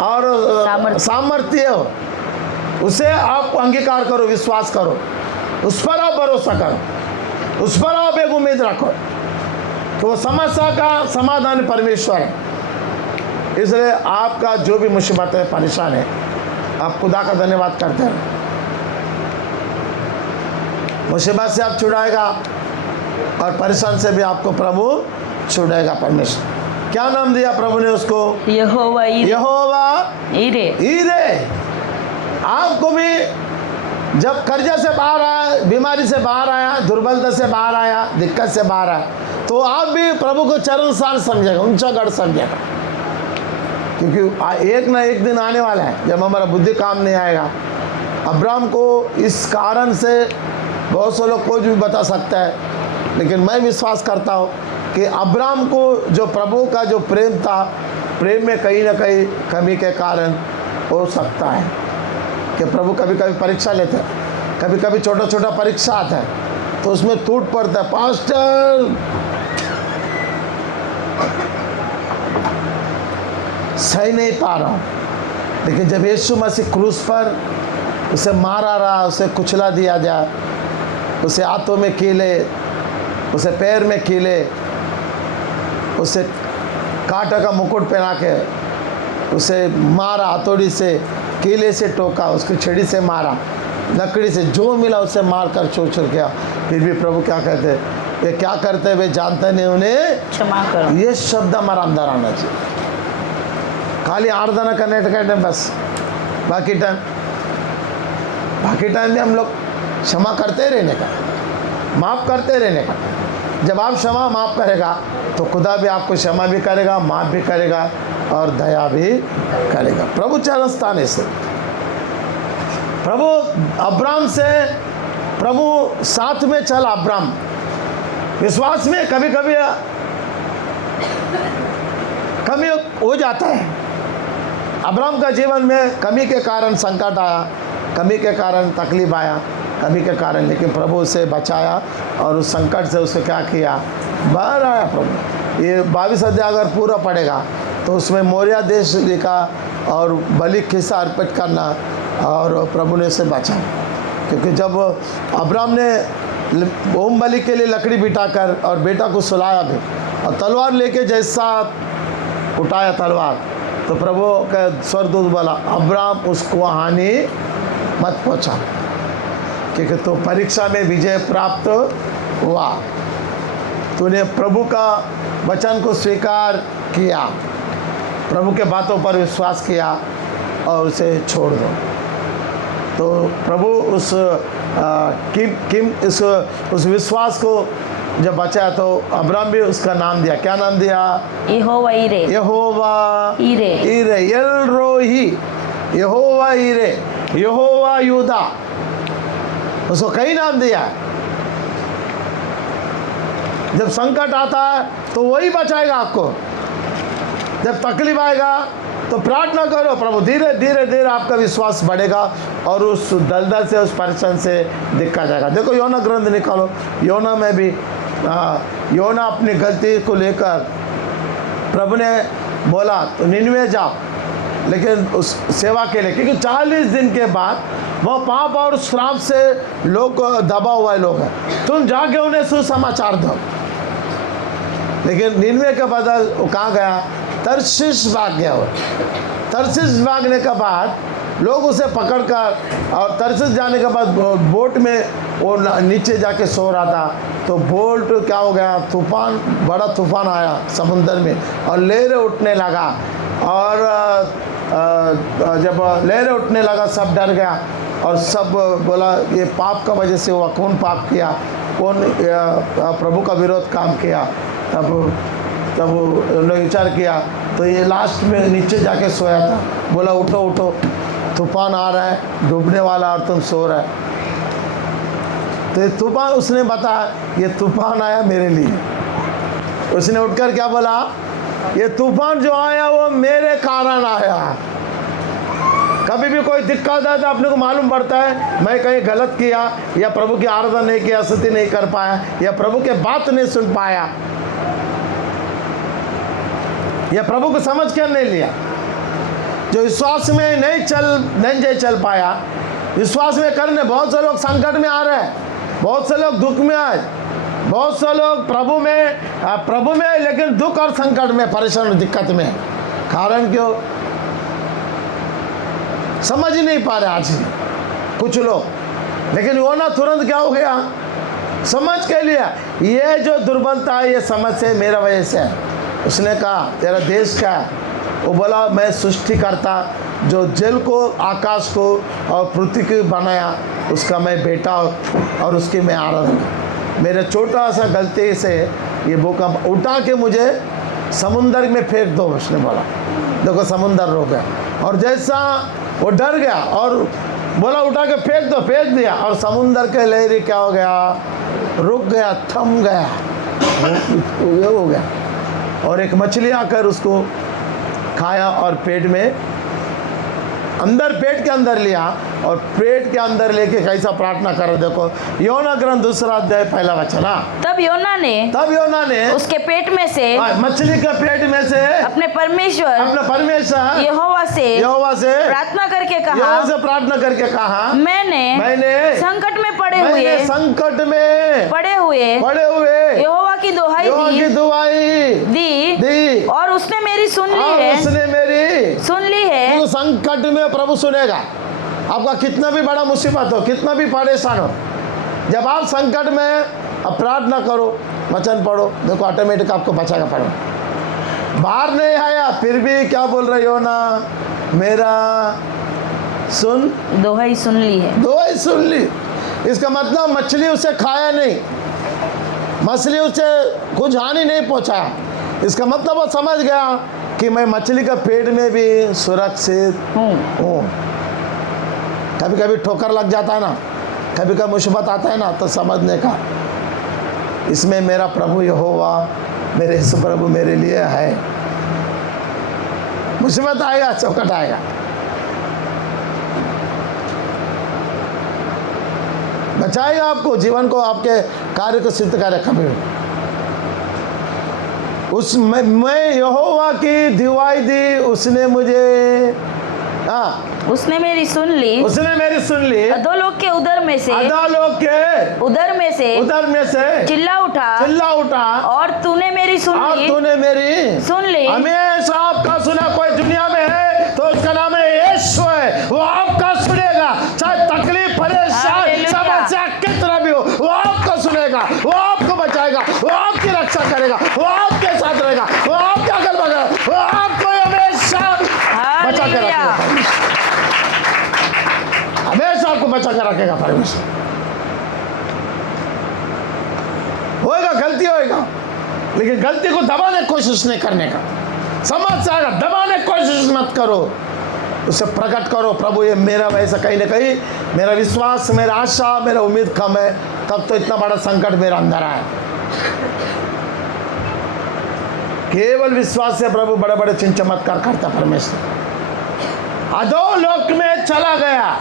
और सामर्थ्य हो, उसे आप अंगीकार करो, विश्वास करो, उस पर आप भरोसा करो, उस पर आप एक उम्मीद रखो कि वो समस्या का समाधान परमेश्वर है। इसलिए आपका जो भी मुसीबत है, परेशान है, आप खुदा का धन्यवाद करते हैं। मुसीबत से आप छुड़ाएगा और परेशान से भी आपको प्रभु छुड़ाएगा परमेश्वर। क्या नाम दिया प्रभु ने उसको? यहोवा यीरे। आपको भी जब कर्जा से बाहर आया, बीमारी से बाहर आया, दुर्बलता से बाहर आया, दिक्कत से बाहर आया, तो आप भी प्रभु को चरण सार समझेगा, ऊंचा गढ़ समझेगा। क्योंकि एक ना एक दिन आने वाला है जब हमारा बुद्धि काम नहीं आएगा। अब्राम को इस कारण से बहुत से लोग कुछ भी बता सकता है, लेकिन मैं विश्वास करता हूँ कि अब्राम को जो प्रभु का जो प्रेम था, प्रेम में कहीं ना कहीं कमी के कारण हो सकता है कि प्रभु कभी कभी परीक्षा लेते हैं, कभी कभी छोटा छोटा परीक्षा आता है तो उसमें टूट पड़ता है। पास्टर सही नहीं पा रहा हूँ, लेकिन जब यीशु मसीह क्रूस पर उसे मारा रहा, उसे कुचला दिया जाए, उसे हाथों में कीले, उसे पैर में कीले, उसे कांटा का मुकुट पहना के उसे मारा, हथौड़ी से, कीले से टोका, उसकी छड़ी से मारा, लकड़ी से जो मिला उसे मार कर चोर किया। फिर भी प्रभु क्या कहते? वे क्या करते वे जानते नहीं, उन्हें क्षमा करो। ये शब्द हमारा अंदर आना चाहिए। खाली आराधना करने का टाइम बस, बाकी टाइम में हम लोग क्षमा करते रहने का, माफ़ करते रहने का। जब आप क्षमा माफ़ करेगा तो खुदा भी आपको क्षमा भी करेगा, माफ़ भी करेगा और दया भी करेगा। प्रभु चरण स्थान से प्रभु अब्राम से प्रभु साथ में चला। अब्राम विश्वास में कभी कभी कमी हो जाता है। अब्राम का जीवन में कमी के कारण संकट आया, कमी के कारण तकलीफ आया, कमी के कारण, लेकिन प्रभु उसे बचाया और उस संकट से उसे क्या किया? बाहर आया प्रभु। ये 22 अध्याय अगर पूरा पड़ेगा तो उसमें मोरिया देश लिखा और बलि खिस्सा अर्पित करना, और प्रभु ने उसे बचाया। क्योंकि जब अब्राम ने होम बलि के लिए लकड़ी बिठाकर और बेटा को सुलाया भी और तलवार लेके जैसा उठाया तलवार, तो प्रभु का स्वर्गदूत बोला, अब्राम उसको हानि मत पहुँचा, क्योंकि तो परीक्षा में विजय प्राप्त हुआ। तूने प्रभु का वचन को स्वीकार किया, प्रभु के बातों पर विश्वास किया और उसे छोड़ दो। तो प्रभु उस विश्वास को जब बचाया तो अब्राम भी उसका नाम दिया। क्या नाम दिया? यहोवा यीरे। यहोवा यीरे, एल रोही, यहोवा यीरे, यहोवा यूदा, उसको कई नाम दिया। जब संकट आता है तो वही बचाएगा आपको। जब तकलीफ आएगा तो प्रार्थना करो, प्रभु धीरे धीरे धीरे आपका विश्वास बढ़ेगा और उस दलदल से, उस परेशान से दिक्कत जाएगा। देखो योना ग्रंथ निकालो, योना में भी योना अपनी गलती को लेकर प्रभु ने बोला तो निन्वे जाओ, लेकिन उस सेवा के लिए, क्योंकि 40 दिन के बाद वो पाप और श्राप से लोग दबा हुआ लोग हैं, तुम जाके उन्हें सुसमाचार दो। लेकिन निन्वे के बदल वो कहाँ गया? तर्शीश भाग गया। वो तर्शीश भागने के बाद लोग उसे पकड़कर, और तर्शीश जाने के बाद बोट में वो नीचे जाके सो रहा था, तो बोट क्या हो गया? तूफान, बड़ा तूफान आया समुद्र में और लहरें उठने लगा, और जब लहरें उठने लगा सब डर गया। और सब बोला ये पाप का वजह से हुआ, कौन पाप किया, कौन प्रभु का विरोध काम किया। तब उन्होंने विचार किया तो ये लास्ट में नीचे जाके सोया था। बोला उठो उठो, तूफान आ रहा है, डूबने वाला और तुम सो रहे। तो ये तूफान, उसने बताया ये तूफान आया मेरे लिए। उसने उठकर क्या बोला, ये तूफान जो आया वो मेरे कारण आया। कभी भी कोई दिक्कत है तो अपने को मालूम पड़ता है मैं कहीं गलत किया, या प्रभु की आराधना नहीं किया, स्तुति नहीं कर पाया, या प्रभु के बात नहीं सुन पाया, या प्रभु को समझ कर नहीं लिया। जो विश्वास में नहीं चल पाया, विश्वास में करने, बहुत से लोग संकट में आ रहे हैं, बहुत से लोग दुख में आए, बहुत से लोग प्रभु में लेकिन दुख और संकट में, परेशान और दिक्कत में। कारण क्यों? समझ ही नहीं पा रहे आज कुछ लोग। लेकिन वो ना तुरंत क्या हो गया, समझ के लिया ये जो दुर्बलता है ये समझ से मेरा वजह से है। उसने कहा तेरा देश क्या है? वो बोला मैं सृष्टिकर्ता जो जल को, आकाश को और पृथ्वी को बनाया उसका मैं बेटा और उसकी मैं आराधना। मेरे छोटा सा गलती से ये बोका उठा के मुझे समुंदर में फेंक दो। उसने बोला देखो समुंदर रो गया, और जैसा वो डर गया और बोला उठा के फेंक दो, फेंक दिया, और समुंदर के लहरी क्या हो गया, रुक गया, थम गया, ये हो गया। और एक मछली आकर उसको खाया और पेट के अंदर लिया, और पेट के अंदर लेके कैसा प्रार्थना कर, देखो योना ग्रंथ 2 अध्याय 1 वचन। तब योना ने उसके पेट में से, मछली के पेट में से अपने परमेश्वर यहोवा से प्रार्थना करके कहा, मैंने संकट में पड़े हुए यहोवा की दुहाई दी और उसने मेरी सुन ली है। तो संकट में प्रभु सुनेगा। आपका कितना भी बड़ा मुसीबत हो, कितना भी परेशान हो, जब आप संकट में अब प्रार्थना करो, वचन पढ़ो, देखो ऑटोमेटिक आपको बचाएगा। पढ़ो, बाहर नहीं आया फिर भी क्या बोल रहे हो ना, मेरा दुहाई सुन ली। इसका मतलब मछली उसे खाया नहीं, मछली उसे कुछ हानि नहीं पहुंचाया। इसका मतलब वो समझ गया कि मैं मछली का पेट में भी सुरक्षित हूँ। कभी कभी ठोकर लग जाता है ना, कभी कभी मुसीबत आता है ना, तो समझने का इसमें मेरा प्रभु यहोवा, मेरे यीशु प्रभु मेरे लिए है। मुसीबत आएगा, चौकट आएगा, बचाएगा आपको, जीवन को, आपके कार्य को सिद्ध करे। कभी मैं यहोवा की दुहाई दी, उसने मेरी सुन ली। अधोलोक के उदर में से चिल्ला उठा और तूने मेरी सुन ली। हमेशा आपका सुना कोई दुनिया में है तो उसका नाम है यीशु है। वो आपका सुनेगा, चाहे तकलीफ, परेशान, समस्या कितना भी हो, वो आपका सुनेगा, वो आपको बचाएगा, वो आपकी रक्षा करेगा, वो आपके साथ रहेगा, वो आपके अगल बगल, वो आपको हमेशा बचा के रखेगा। हमेशा आपको बचा कर रखेगा परमेश्वर। होएगा, गलती होएगा, लेकिन गलती को दबाने की कोशिश नहीं करने का। समझ आएगा, दबाने की कोशिश मत करो, उसे प्रकट करो। प्रभु ये मेरा वैसा कहीं ना कहीं मेरा विश्वास, मेरा आशा, मेरा उम्मीद कम है, तब तो इतना बड़ा संकट मेरा अंदर आया। केवल विश्वास से प्रभु बड़े बड़े चिन्ह चमत्कार करता परमेश्वर। अधोलोक में चला गया,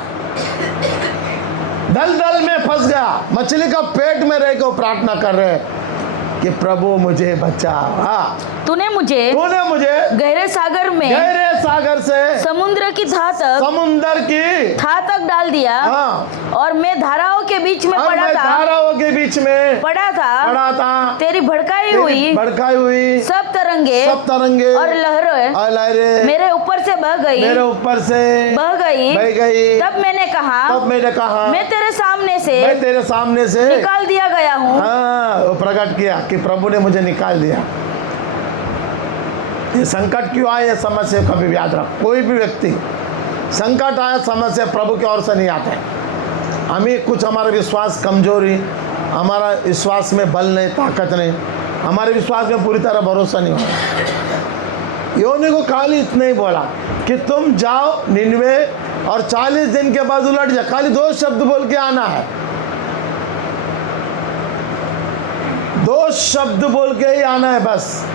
दलदल में फंस गया, मछली का पेट में रहकर प्रार्थना कर रहे कि प्रभु मुझे बचा। तूने मुझे गहरे सागर से समुद्र की था तक डाल दिया। और मैं धाराओं के बीच में पड़ा था। तेरी भड़काई हुई सब तरंगे और लहरें मेरे ऊपर से बह गई। तब मैंने कहा मैं तेरे सामने से निकाल दिया गया हूँ। वो प्रकट किया कि प्रभु ने मुझे निकाल दिया। ये संकट क्यों आए, ये समझ से कभी याद रख। कोई भी व्यक्ति संकट आया, समस्या प्रभु की ओर से नहीं आते। हमें कुछ हमारा विश्वास कमजोरी, हमारा विश्वास में बल नहीं, ताकत नहीं, हमारे विश्वास में पूरी तरह भरोसा नहीं हो। योनी को खाली इतना ही बोला कि तुम जाओ निनवे और 40 दिन के बाद उलट जा। खाली 2 शब्द बोल के आना है, 2 शब्द बोल के ही आना है बस।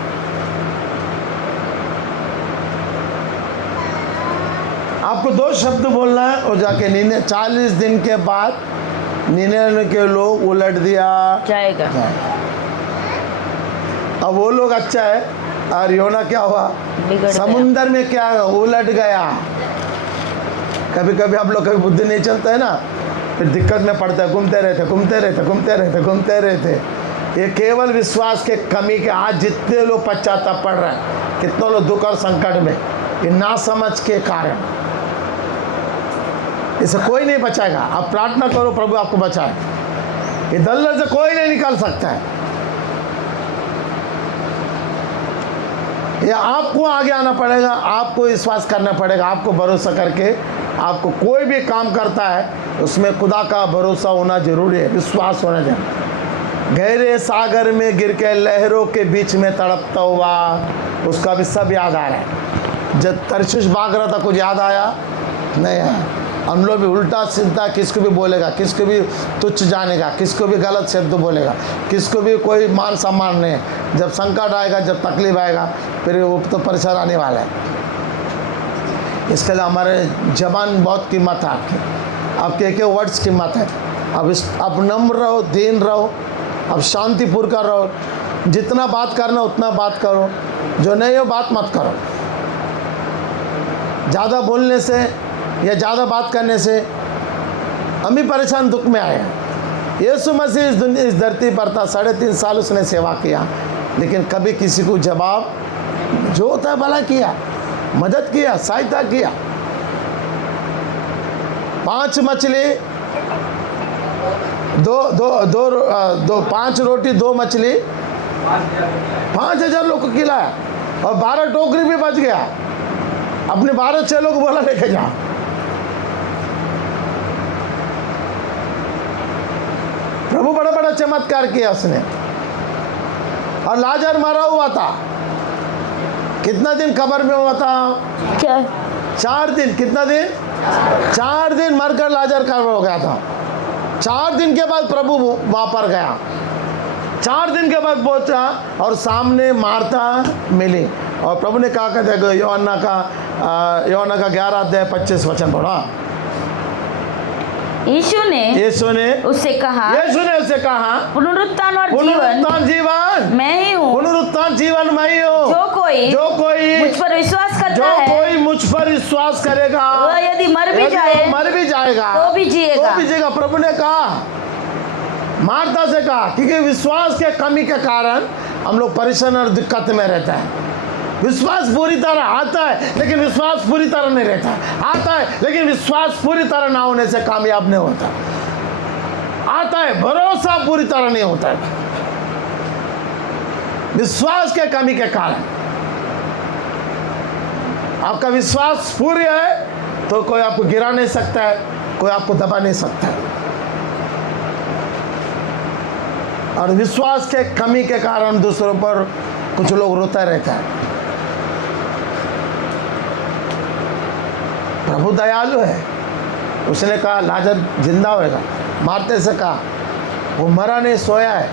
आपको 2 शब्द बोलना है और जाके निने 40 दिन के बाद निने के लोग उलट दिया जाएगा। अब वो लोग अच्छा है और योना क्या हुआ, बिगड़ गया। समुंदर में क्या उलट गया। कभी कभी आप लोग कभी बुद्धि नहीं चलता है ना, फिर दिक्कत में पड़ता है, घूमते रहते। ये केवल विश्वास के कमी के, आज जितने लोग पश्चाताप पड़ रहे हैं, कितने लोग दुख और संकट में, ये ना समझ के कारण। इसे कोई नहीं बचाएगा। आप प्रार्थना करो प्रभु आपको बचाए, ये दलदल से कोई नहीं निकाल सकता है। ये आपको आगे आना पड़ेगा, आपको विश्वास करना पड़ेगा, आपको भरोसा करके आपको कोई भी काम करता है उसमें खुदा का भरोसा होना जरूरी है, विश्वास होना जरूरी। गहरे सागर में गिर के लहरों के बीच में तड़पता हुआ, उसका भी सब याद आ रहा है। जब तरशीश भाग रहा था, कुछ याद आया नहीं है। हम लोग भी उल्टा सीधा किसको भी बोलेगा, किसको भी तुच्छ जानेगा, किसको भी गलत शब्द बोलेगा, किसको भी कोई मान सम्मान नहीं है। जब संकट आएगा, जब तकलीफ आएगा, फिर वो तो परेशान आने वाला है। इसके लिए हमारे जबान बहुत कीमत है आपके एक वर्ड्स कीमत है। अब नम्र रहो, दीन रहो, अब शांतिपूर्वक रहो। जितना बात करना उतना बात करो, जो नहीं हो बात मत करो। ज़्यादा बोलने से या ज़्यादा बात करने से हम भी परेशान, दुख में आए हैं। यीशु मसीह इस धरती पर था, 3.5 साल उसने सेवा किया, लेकिन कभी किसी को जवाब जो होता है भला किया, मदद किया, सहायता किया। 5 मछली 5 रोटी 2 मछली 5,000 लोग को खिलाया, और 12 टोकरी भी बच गया। अपने 12 चेलों को बोला लेके जाओ। प्रभु बड़ा बड़ा चमत्कार किया उसने। और लाजर मरा हुआ था, कितना दिन कब्र में हुआ था? क्या? 4 दिन। कितना दिन? 4 दिन मरकर लाजर कब्र हो गया था। 4 दिन के बाद प्रभु वहां पर गया, 4 दिन के बाद पहुंचा और सामने मार्था मिली, और प्रभु ने कहा कि देखो यूहन्ना का 11 अध्याय 25 वचन पढ़ा। यीशु ने उससे कहा पुनरुत्थान और जीवन मैं ही हूँ। पुनरुत्थान जीवन मैं ही हूँ। जो कोई मुझ पर विश्वास करता है, कोई मुझ पर विश्वास करेगा, वह यदि मर भी जाएगा तो भी जिएगा। प्रभु ने कहा, मार्था से कहा, क्योंकि विश्वास के कमी के कारण हम लोग परेशान और दिक्कत में रहता है। विश्वास पूरी तरह आता है, लेकिन विश्वास पूरी तरह नहीं रहता। आता है, लेकिन विश्वास पूरी तरह ना होने से कामयाब नहीं होता। आता है, भरोसा पूरी तरह नहीं होता है, विश्वास के कमी के कारण। आपका विश्वास पूरी है तो कोई आपको गिरा नहीं सकता है, कोई आपको दबा नहीं सकता है। और विश्वास के कमी के कारण दूसरों पर कुछ लोग रोता रहता है। प्रभु दयालु है, उसने कहा लाजर जिंदा होएगा। मारते से कहा वो मरा नहीं, सोया है।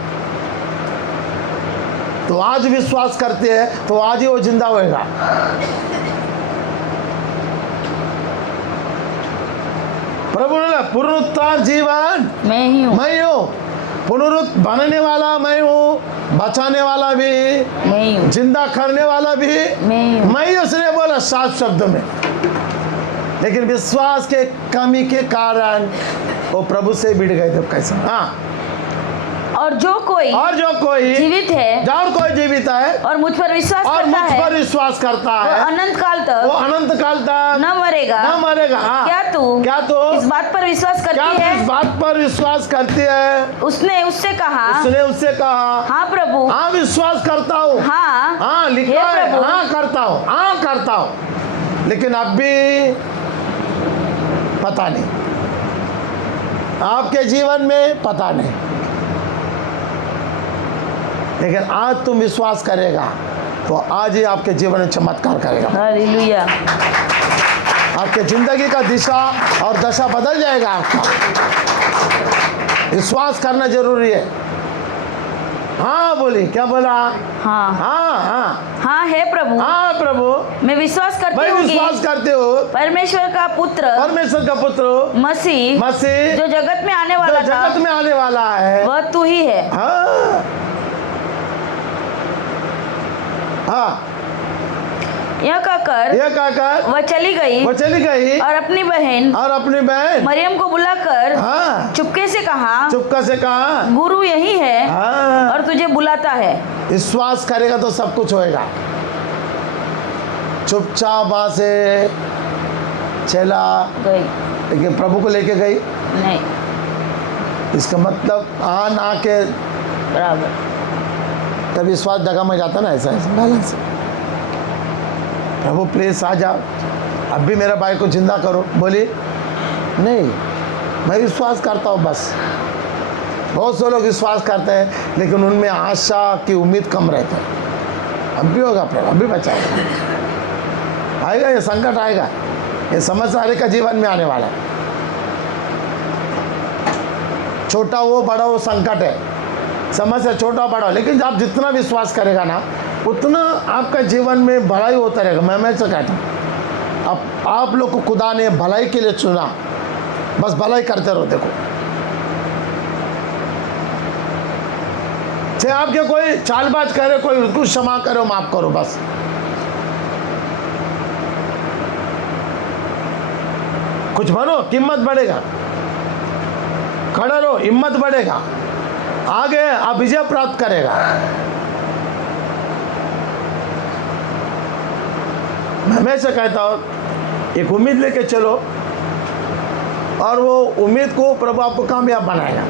तो आज विश्वास करते हैं तो आज ही वो जिंदा होएगा। प्रभु ने पुनरुत्थान जीवन मैं ही हूँ। पुनरुत्थान बनने वाला मैं हूँ, बचाने वाला भी मैं ही हूँ, जिंदा करने वाला भी मैं ही। उसने बोला 7 शब्दों में। लेकिन विश्वास के कमी के कारण वो प्रभु से बिड़ गए थे। कैसे? हाँ। और जो कोई जीवित है और मुझ पर विश्वास करता है वो अनंत काल तक न मरेगा। हाँ। क्या तू इस बात पर विश्वास करती है? उसने उससे कहा हाँ प्रभु, हाँ विश्वास करता हूँ। हाँ लिखा है, हाँ करता हूँ। लेकिन अब भी पता नहीं, आपके जीवन में पता नहीं, लेकिन आज तुम विश्वास करेगा तो आज ही आपके जीवन में चमत्कार करेगा। हालेलुया। आपके जिंदगी का दिशा और दशा बदल जाएगा आपका। विश्वास करना जरूरी है। हाँ बोली, क्या बोला? हाँ हाँ हाँ हाँ है प्रभु। हाँ प्रभु, मैं विश्वास करती मैं हूँ विश्वास करते हो परमेश्वर का पुत्र परमेश्वर का पुत्र मसीह मसीह जो जगत में आने जो वाला था जगत में आने वाला है, वह तू ही है। हाँ हाँ, यह कहकर वह चली गई और अपनी बहन मरियम को बुलाकर हाँ चुपके से कहा गुरु यही है हाँ, और तुझे बुलाता है। विश्वास करेगा तो सब कुछ होएगा। चुपचाप वहां से चला, गई लेकिन प्रभु को लेके गई। नहीं, इसका मतलब ना के बराबर तब विश्वास जगह में जाता ना, ऐसा बैलेंस। प्रभु प्लीज आ जाओ, अब भी मेरा भाई को जिंदा करो। बोली नहीं, मैं विश्वास करता हूँ बस। बहुत से लोग विश्वास करते हैं लेकिन उनमें आशा की उम्मीद कम रहती है। अब भी होगा प्रभु, अब भी बचाएगा। आएगा, ये संकट आएगा, ये समस्या हर एक का जीवन में आने वाला है। छोटा हो बड़ा हो संकट है, समस्या छोटा बड़ा हो, लेकिन आप जितना विश्वास करेगा ना उतना आपका जीवन में भलाई होता रहेगा। मैं से कहता हूँ, आप लोग को खुदा ने भलाई के लिए चुना, बस भलाई करते रहो। देखो चाहे आपके कोई चालबाज करे, कोई उसको क्षमा करो, माफ करो, बस। कुछ बनो, हिम्मत बढ़ेगा, खड़ा रहो, हिम्मत बढ़ेगा, आगे आप विजय प्राप्त करेगा। मैं हमेशा कहता हूँ एक उम्मीद लेके चलो और वो उम्मीद को प्रभु आपको कामयाब बनाएगा।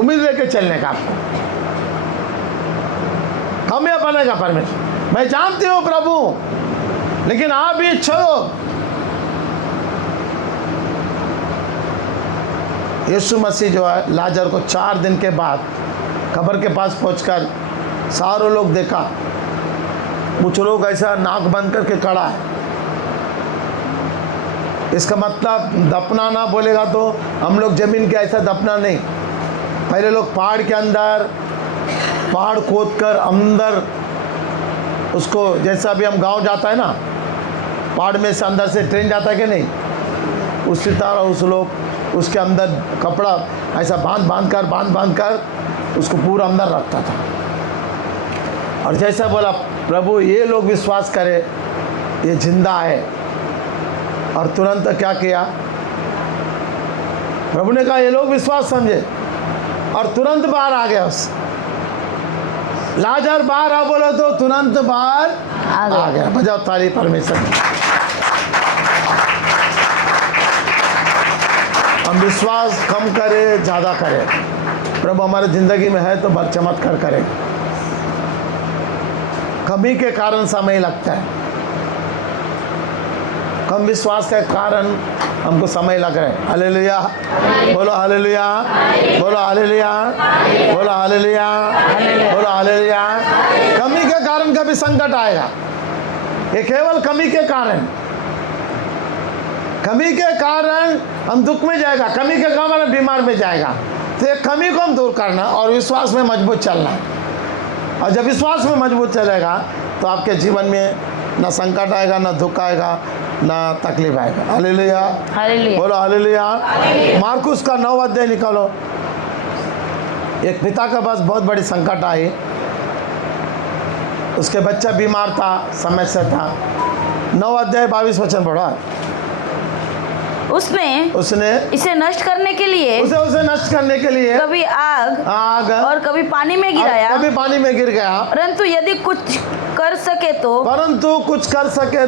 उम्मीद लेके चलने का आपको कामयाब बनाएगा परमेश्वर। मैं जानती हूँ प्रभु, लेकिन आप भी चलो। यीशु मसीह जो है लाजर को 4 दिन के बाद कब्र के पास पहुंचकर सारों लोग देखा, कुछ लोग ऐसा नाक बंद करके खड़ा है। इसका मतलब दफनाना बोलेगा तो हम लोग जमीन के ऐसा दफना नहीं, पहले लोग पहाड़ के अंदर पहाड़ खोद कर अंदर उसको, जैसा अभी हम गांव जाता है ना, पहाड़ में से अंदर से ट्रेन जाता है कि नहीं, उसी तरह उस लोग उसके अंदर कपड़ा ऐसा बांध कर उसको पूरा अंदर रखता था। और जैसा बोला प्रभु ये लोग विश्वास करे ये जिंदा है, और तुरंत क्या किया प्रभु ने कहा ये लोग विश्वास समझे, और तुरंत बाहर आ गया। उस लाजर बाहर आ बोला तो तुरंत बाहर आ गया। बजाओ ताली परमेश्वर। हम विश्वास कम करें ज़्यादा करें, प्रभु हमारे ज़िंदगी में है तो बड़ चमत्कार करें। कमी के कारण समय लगता है, कम विश्वास के कारण हमको समय लग रहा है। हालेलुया बोलो, हालेलुया बोलो, हालेलुया बोलो, हालेलुया बोलो, हालेलुया। कमी के कारण कभी संकट आएगा, ये केवल कमी के कारण, कमी के कारण हम दुख में जाएगा, कमी के कारण बीमार में जाएगा। तो ये कमी को हम दूर करना और विश्वास में मजबूत चलना है। और जब विश्वास में मजबूत चलेगा तो आपके जीवन में ना संकट आएगा, ना दुख आएगा, ना तकलीफ आएगा। हालेलुया बोलो, हालेलुया। मार्कुस का 9 अध्याय निकालो। एक पिता के पास बहुत बड़ी संकट आई, उसके बच्चा बीमार था, समस्या था। 9 अध्याय 22 वचन पढ़ा। उसने इसे नष्ट करने के लिए उसे नष्ट करने के लिए कभी आग और कभी पानी में गिराया, कभी पानी में गिर गया। परंतु यदि कुछ कर सके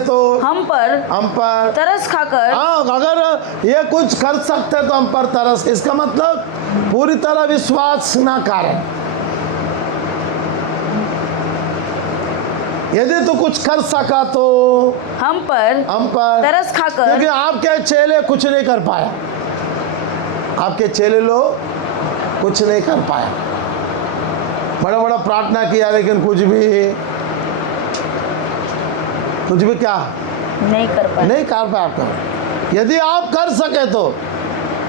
तो हम पर तरस खाकर, अगर ये कुछ कर सकते तो हम पर तरस। इसका मतलब पूरी तरह विश्वास ना करें। यदि तू कुछ कर सका तो हम पर तरस खाकर, क्योंकि आपके चेले कुछ नहीं कर पाया, आपके चेले लोग कुछ नहीं कर पाया, बड़ा बड़ा प्रार्थना किया लेकिन कुछ भी क्या नहीं कर पाया आपका। यदि आप कर सके तो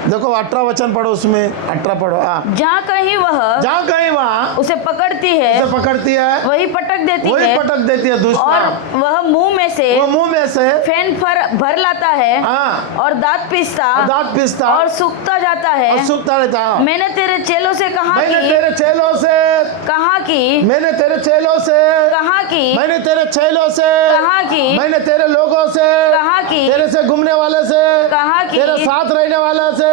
देखो 18 वचन पढ़ो, उसमें 18 पढ़ो। जहाँ कहीं वह उसे पकड़ती है वही पटक देती है दूसरा, और वह मुंह में से फेन भर लाता है और दांत पीसता और सूखता जाता है। मैंने तेरे चेलों से कहा कि मैंने तेरे चेलों से मैंने तेरे लोगों से तेरे से घूमने वाले से तेरे साथ रहने वाले से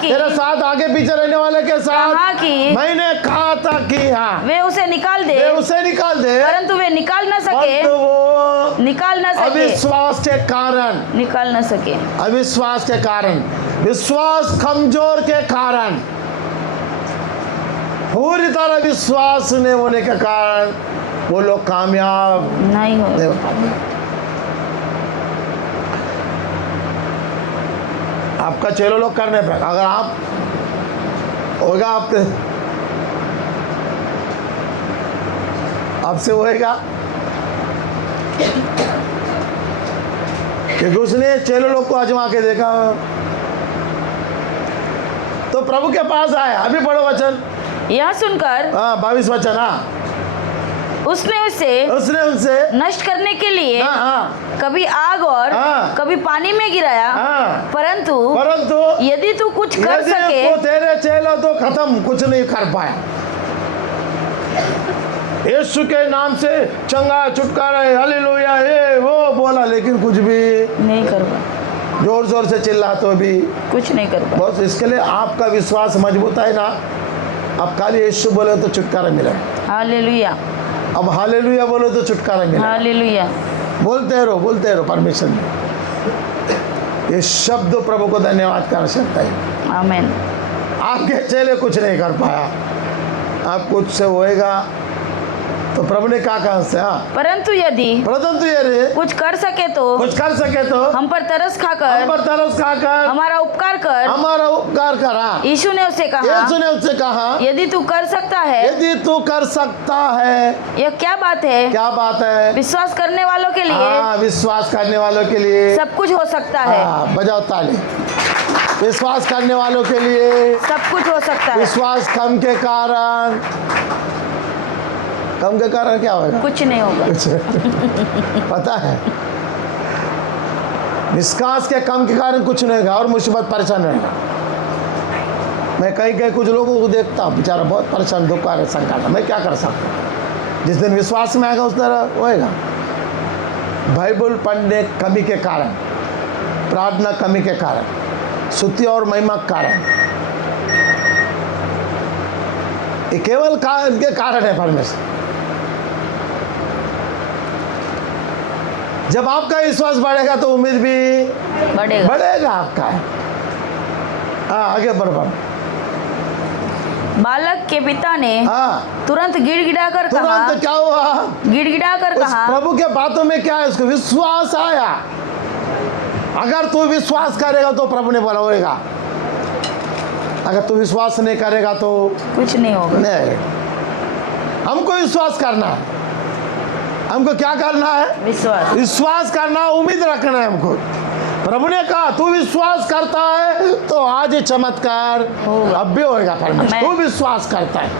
तेरे साथ आगे पीछे रहने वाले के साथ मैंने कहा था कि वे उसे निकाल दे, परंतु वे निकाल न सके, अविश्वास के कारण निकाल न सके, अविश्वास के कारण, विश्वास कमजोर के कारण, पूरी तरह विश्वास नहीं होने के कारण वो लोग कामयाब नहीं हो पाते। आपका चेलो लोग करने पर अगर आप होगा आपसे होएगा, क्योंकि उसने चेलो लोग को आजमा के देखा। तो प्रभु के पास आया। अभी पढ़ो वचन, यह सुनकर 22 वचन। उसने उसे नष्ट करने के लिए कभी आग और कभी पानी में गिराया, परंतु यदि तू कुछ कर सके, तो तेरे चेलो तो खत्म, कुछ नहीं कर पाया। यीशु के नाम से चंगा छुटकारा, हालेलुया, ये वो बोला, लेकिन कुछ भी नहीं कर पाया। जोर जोर से चिल्ला तो भी कुछ नहीं कर पाया। बस इसके लिए आपका विश्वास मजबूत है ना, अब खाली यीशु बोले तो छुटकारा मिला। हालेलुया। अब हालेलुया बोलो तो छुटकारा मिला। हालेलुया। बोलते रहो परमेश्वर में ये शब्द प्रभु को धन्यवाद कर सकता है। आमीन। आपके चेले कुछ नहीं कर पाया, आप कुछ से होएगा तो प्रभु ने कहा से परंतु यदि कुछ कर सके तो हम पर तरस खाकर हमारा उपकार कर। यीशु ने उससे कहा यदि तू कर सकता है, यह क्या बात है, विश्वास करने वालों के लिए सब कुछ हो सकता है। बजाओ ताली। विश्वास करने वालों के लिए सब कुछ हो सकता है। विश्वास कम के कारण क्या होगा? कुछ नहीं होगा। पता है, विश्वास के कम के कारण कुछ नहीं होगा और मुसीबत परेशान रहेगा। मैं कहीं कुछ लोगों को देखता हूँ, बेचारा बहुत परेशान, दुख आ रहा, संकट, मैं क्या कर सकता हूँ। जिस दिन विश्वास में आएगा उस तरह होएगा। बाइबल पढ़ने कमी के कारण, प्रार्थना कमी के कारण, स्तुति और महिमा के कारण, ये केवल के कारण है परमेश्वर। जब आपका विश्वास बढ़ेगा तो उम्मीद भी बढ़ेगा आपका। आगे बढ़। बालक के पिता ने तुरंत गिड़गिड़ा कर कहा, क्या हुआ? गिड़गिड़ा कर कहा, प्रभु के बातों में क्या है? उसको विश्वास आया। अगर तू विश्वास करेगा तो प्रभु ने बोलेगा, अगर तू विश्वास नहीं करेगा तो कुछ नहीं होगा। नहीं, हमको विश्वास करना है। हमको क्या करना है? विश्वास करना, उम्मीद रखना है हमको। प्रभु ने कहा तू विश्वास करता है तो आज चमत्कार अब भी होएगा। परमेश्वर तू विश्वास करता है।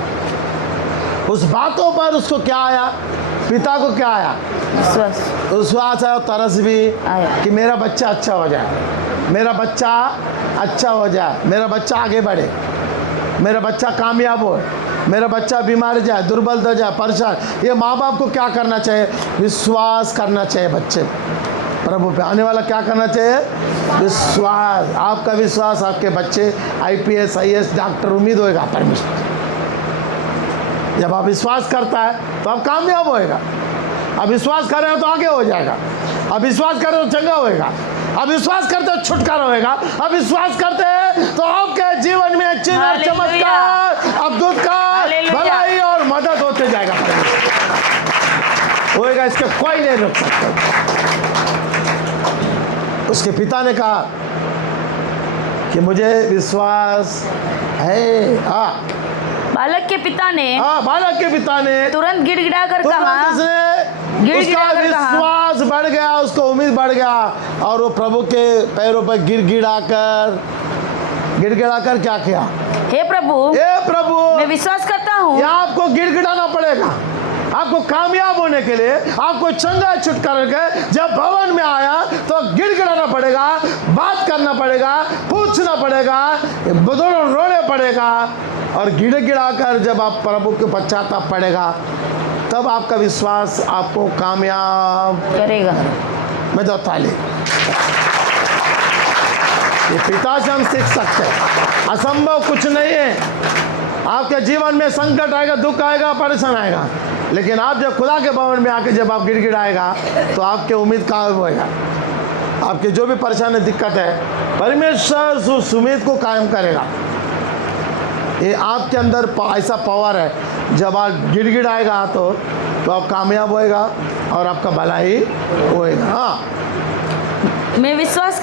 उस बातों पर उसको क्या आया? पिता को क्या आया? विश्वास आया, तरस भी आया कि मेरा बच्चा अच्छा हो जाए, मेरा बच्चा अच्छा हो जाए, मेरा बच्चा आगे बढ़े, मेरा बच्चा कामयाब हो, मेरा बच्चा बीमार जाए, दुर्बल हो जाए, परेशान। ये माँ बाप को क्या करना चाहिए? विश्वास करना चाहिए बच्चे प्रभु पे। आने वाला क्या करना चाहिए? विश्वास। आपका विश्वास, आपके बच्चे IPS IAS डॉक्टर उम्मीद होएगा परमेश्वर। जब आप विश्वास करता है तो आप कामयाब होएगा। अब विश्वास कर रहे हो तो आगे हो जाएगा। अब विश्वास कर रहे हो चंगा होएगा। अब विश्वास करते हो छुटकारा होएगा। अब विश्वास करते हैं तो आपके जीवन में चिन्ह, चमत्कार, अद्भुत, भलाई और मदद होते जाएगा। होएगा इसके कोई नहीं रोक सकता। उसके पिता ने कहा कि मुझे विश्वास है। बालक के पिता ने तुरंत गिड़गिड़ा कर कहा, उसका विश्वास बढ़ गया, उसको उम्मीद बढ़ गया और वो प्रभु के पैरों पर गिड़गिड़ा कर क्या किया? हे प्रभु मैं विश्वास करता हूँ। या आपको गिड़गिड़ाना पड़ेगा। आपको कामयाब होने के लिए, आपको चंगा छुटकारा के जब भवन में आया तो गिड़गिड़ाना पड़ेगा, बात करना पड़ेगा, पूछना पड़ेगा, रोने पड़ेगा और गिड़गिड़ा कर जब आप प्रभु के पश्चाताप पड़ेगा तब आपका विश्वास आपको कामयाब करेगा। मैं दो ताली। ये पिता से हम सीख सकते हैं, असंभव कुछ नहीं है। आपके जीवन में संकट आएगा, दुख आएगा, परेशान आएगा, लेकिन आप जब खुदा के भवन में आके जब आप गिड़गिड़ाएगा तो आपके उम्मीद कायम होएगा। आपके जो भी परेशानी दिक्कत है, परमेश्वर उस उम्मीद को कायम करेगा। ये आपके अंदर ऐसा पावर है, जब आप गिड़गिड़ाएगा तो आप कामयाब होएगा और आपका भलाई होएगा। हाँ, मैं विश्वास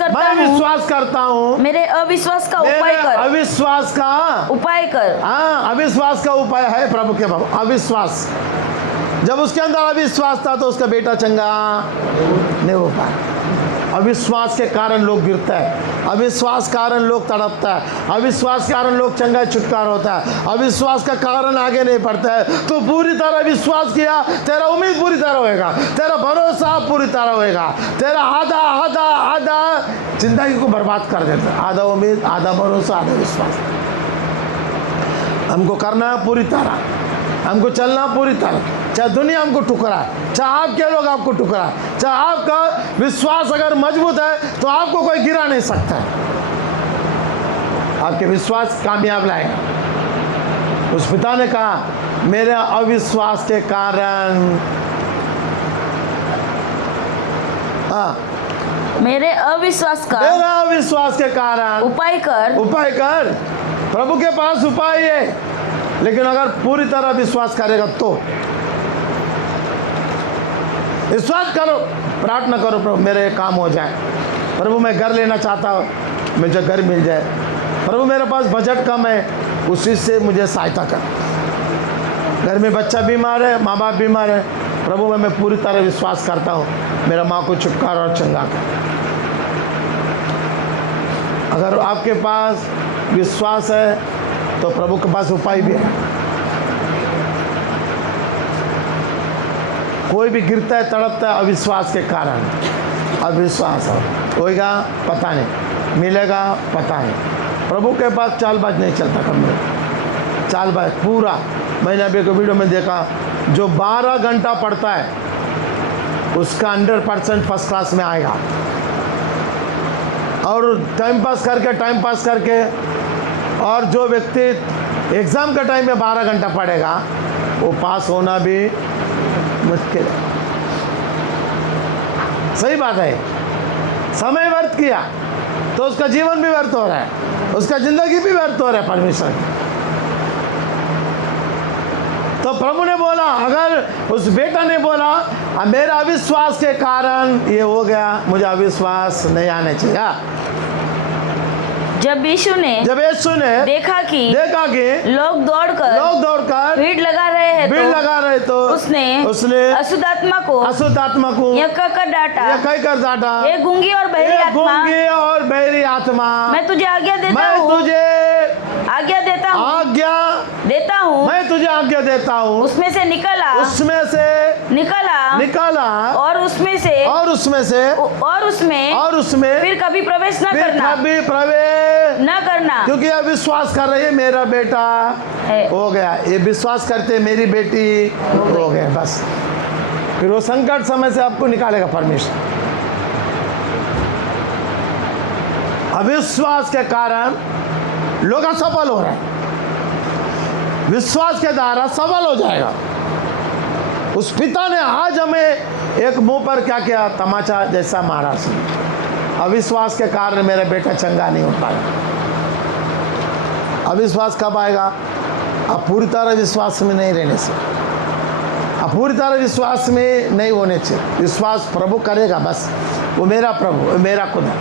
करता हूँ मेरे अविश्वास का उपाय कर। अविश्वास का उपाय कर। हाँ, अविश्वास का उपाय है प्रभु के भवन। अविश्वास, जब उसके अंदर अविश्वास था तो उसका बेटा चंगा नहीं हो पाया। अविश्वास के कारण लोग गिरता है, अविश्वास के कारण लोग तड़पता है, अविश्वास के कारण लोग चंगा छुटकारा होता है, अविश्वास का कारण आगे नहीं बढ़ता है। तो पूरी तरह विश्वास किया, तेरा उम्मीद पूरी तरह होएगा, तेरा भरोसा पूरी तरह होएगा। तेरा आधा जिंदगी को बर्बाद कर देता है। आधा उम्मीद, आधा भरोसा, आधा विश्वास। हमको करना है पूरी तरह, हमको चलना पूरी तरह, चाहे दुनिया हमको ठुकराए, चाहे आपके लोग आपको ठुकराए, चाहे आपका विश्वास अगर मजबूत है तो आपको कोई गिरा नहीं सकता है। आपके विश्वास कामयाब लाएगा। उस पिता ने कहा, मेरे अविश्वास के कारण, मेरे अविश्वास के कारण उपाय कर। प्रभु के पास उपाय है, लेकिन अगर पूरी तरह विश्वास करेगा तो। विश्वास करो, प्रार्थना करो, प्रभु मेरे काम हो जाए, प्रभु मैं घर लेना चाहता हूँ, मुझे घर मिल जाए, प्रभु मेरे पास बजट कम है, उसी से मुझे सहायता कर। घर में बच्चा बीमार है, माँ बाप बीमार है, प्रभु मैं पूरी तरह विश्वास करता हूँ, मेरा माँ को छुटकारा और चंगा कर। अगर आपके पास विश्वास है तो प्रभु के पास उपाय भी है। कोई भी गिरता है, तड़पता है अविश्वास के कारण। अविश्वास होएगा पता नहीं, मिलेगा पता नहीं। प्रभु के पास चालबाज नहीं चलता कमरे, चालबाज पूरा। मैंने अभी एक वीडियो में देखा, जो 12 घंटा पढ़ता है उसका 100% फर्स्ट क्लास में आएगा, और टाइम पास करके और जो व्यक्ति एग्ज़ाम का टाइम में 12 घंटा पढ़ेगा वो पास होना भी मुश्किल है। सही बात है। समय व्यर्थ किया तो उसका जीवन भी व्यर्थ हो रहा है, उसका जिंदगी भी व्यर्थ हो रहा है परमेश्वर की। तो प्रभु ने बोला, अगर उस बेटा ने बोला मेरा अविश्वास के कारण ये हो गया, मुझे अविश्वास नहीं आने चाहिए। जब यीशु ने देखा कि लोग दौड़कर भीड़ लगा रहे तो उसने अशुद्ध आत्मा को यह कहकर डांटा, हे गूंगी और बहरी आत्मा, मैं तुझे आज्ञा देता हूँ, उसमें से निकला और उसमें फिर कभी प्रवेश न करना, क्योंकि अब विश्वास कर रही है मेरा बेटा हो गया, ये विश्वास करते मेरी बेटी हो गया, बस। फिर वो संकट समय से आपको निकालेगा परमेश्वर। अविश्वास के कारण लोग असफल हो रहे हैं, विश्वास के द्वारा सफल हो जाएगा। उस पिता ने आज हमें एक मुंह पर क्या किया, तमाचा जैसा मारा। अविश्वास के कारण मेरा बेटा चंगा नहीं हो पाया। अविश्वास कब आएगा? आप पूरी तरह विश्वास में नहीं रहने से। आप पूरी तरह विश्वास में नहीं होने चाहिए। विश्वास प्रभु करेगा बस, वो मेरा प्रभु, वो मेरा खुदा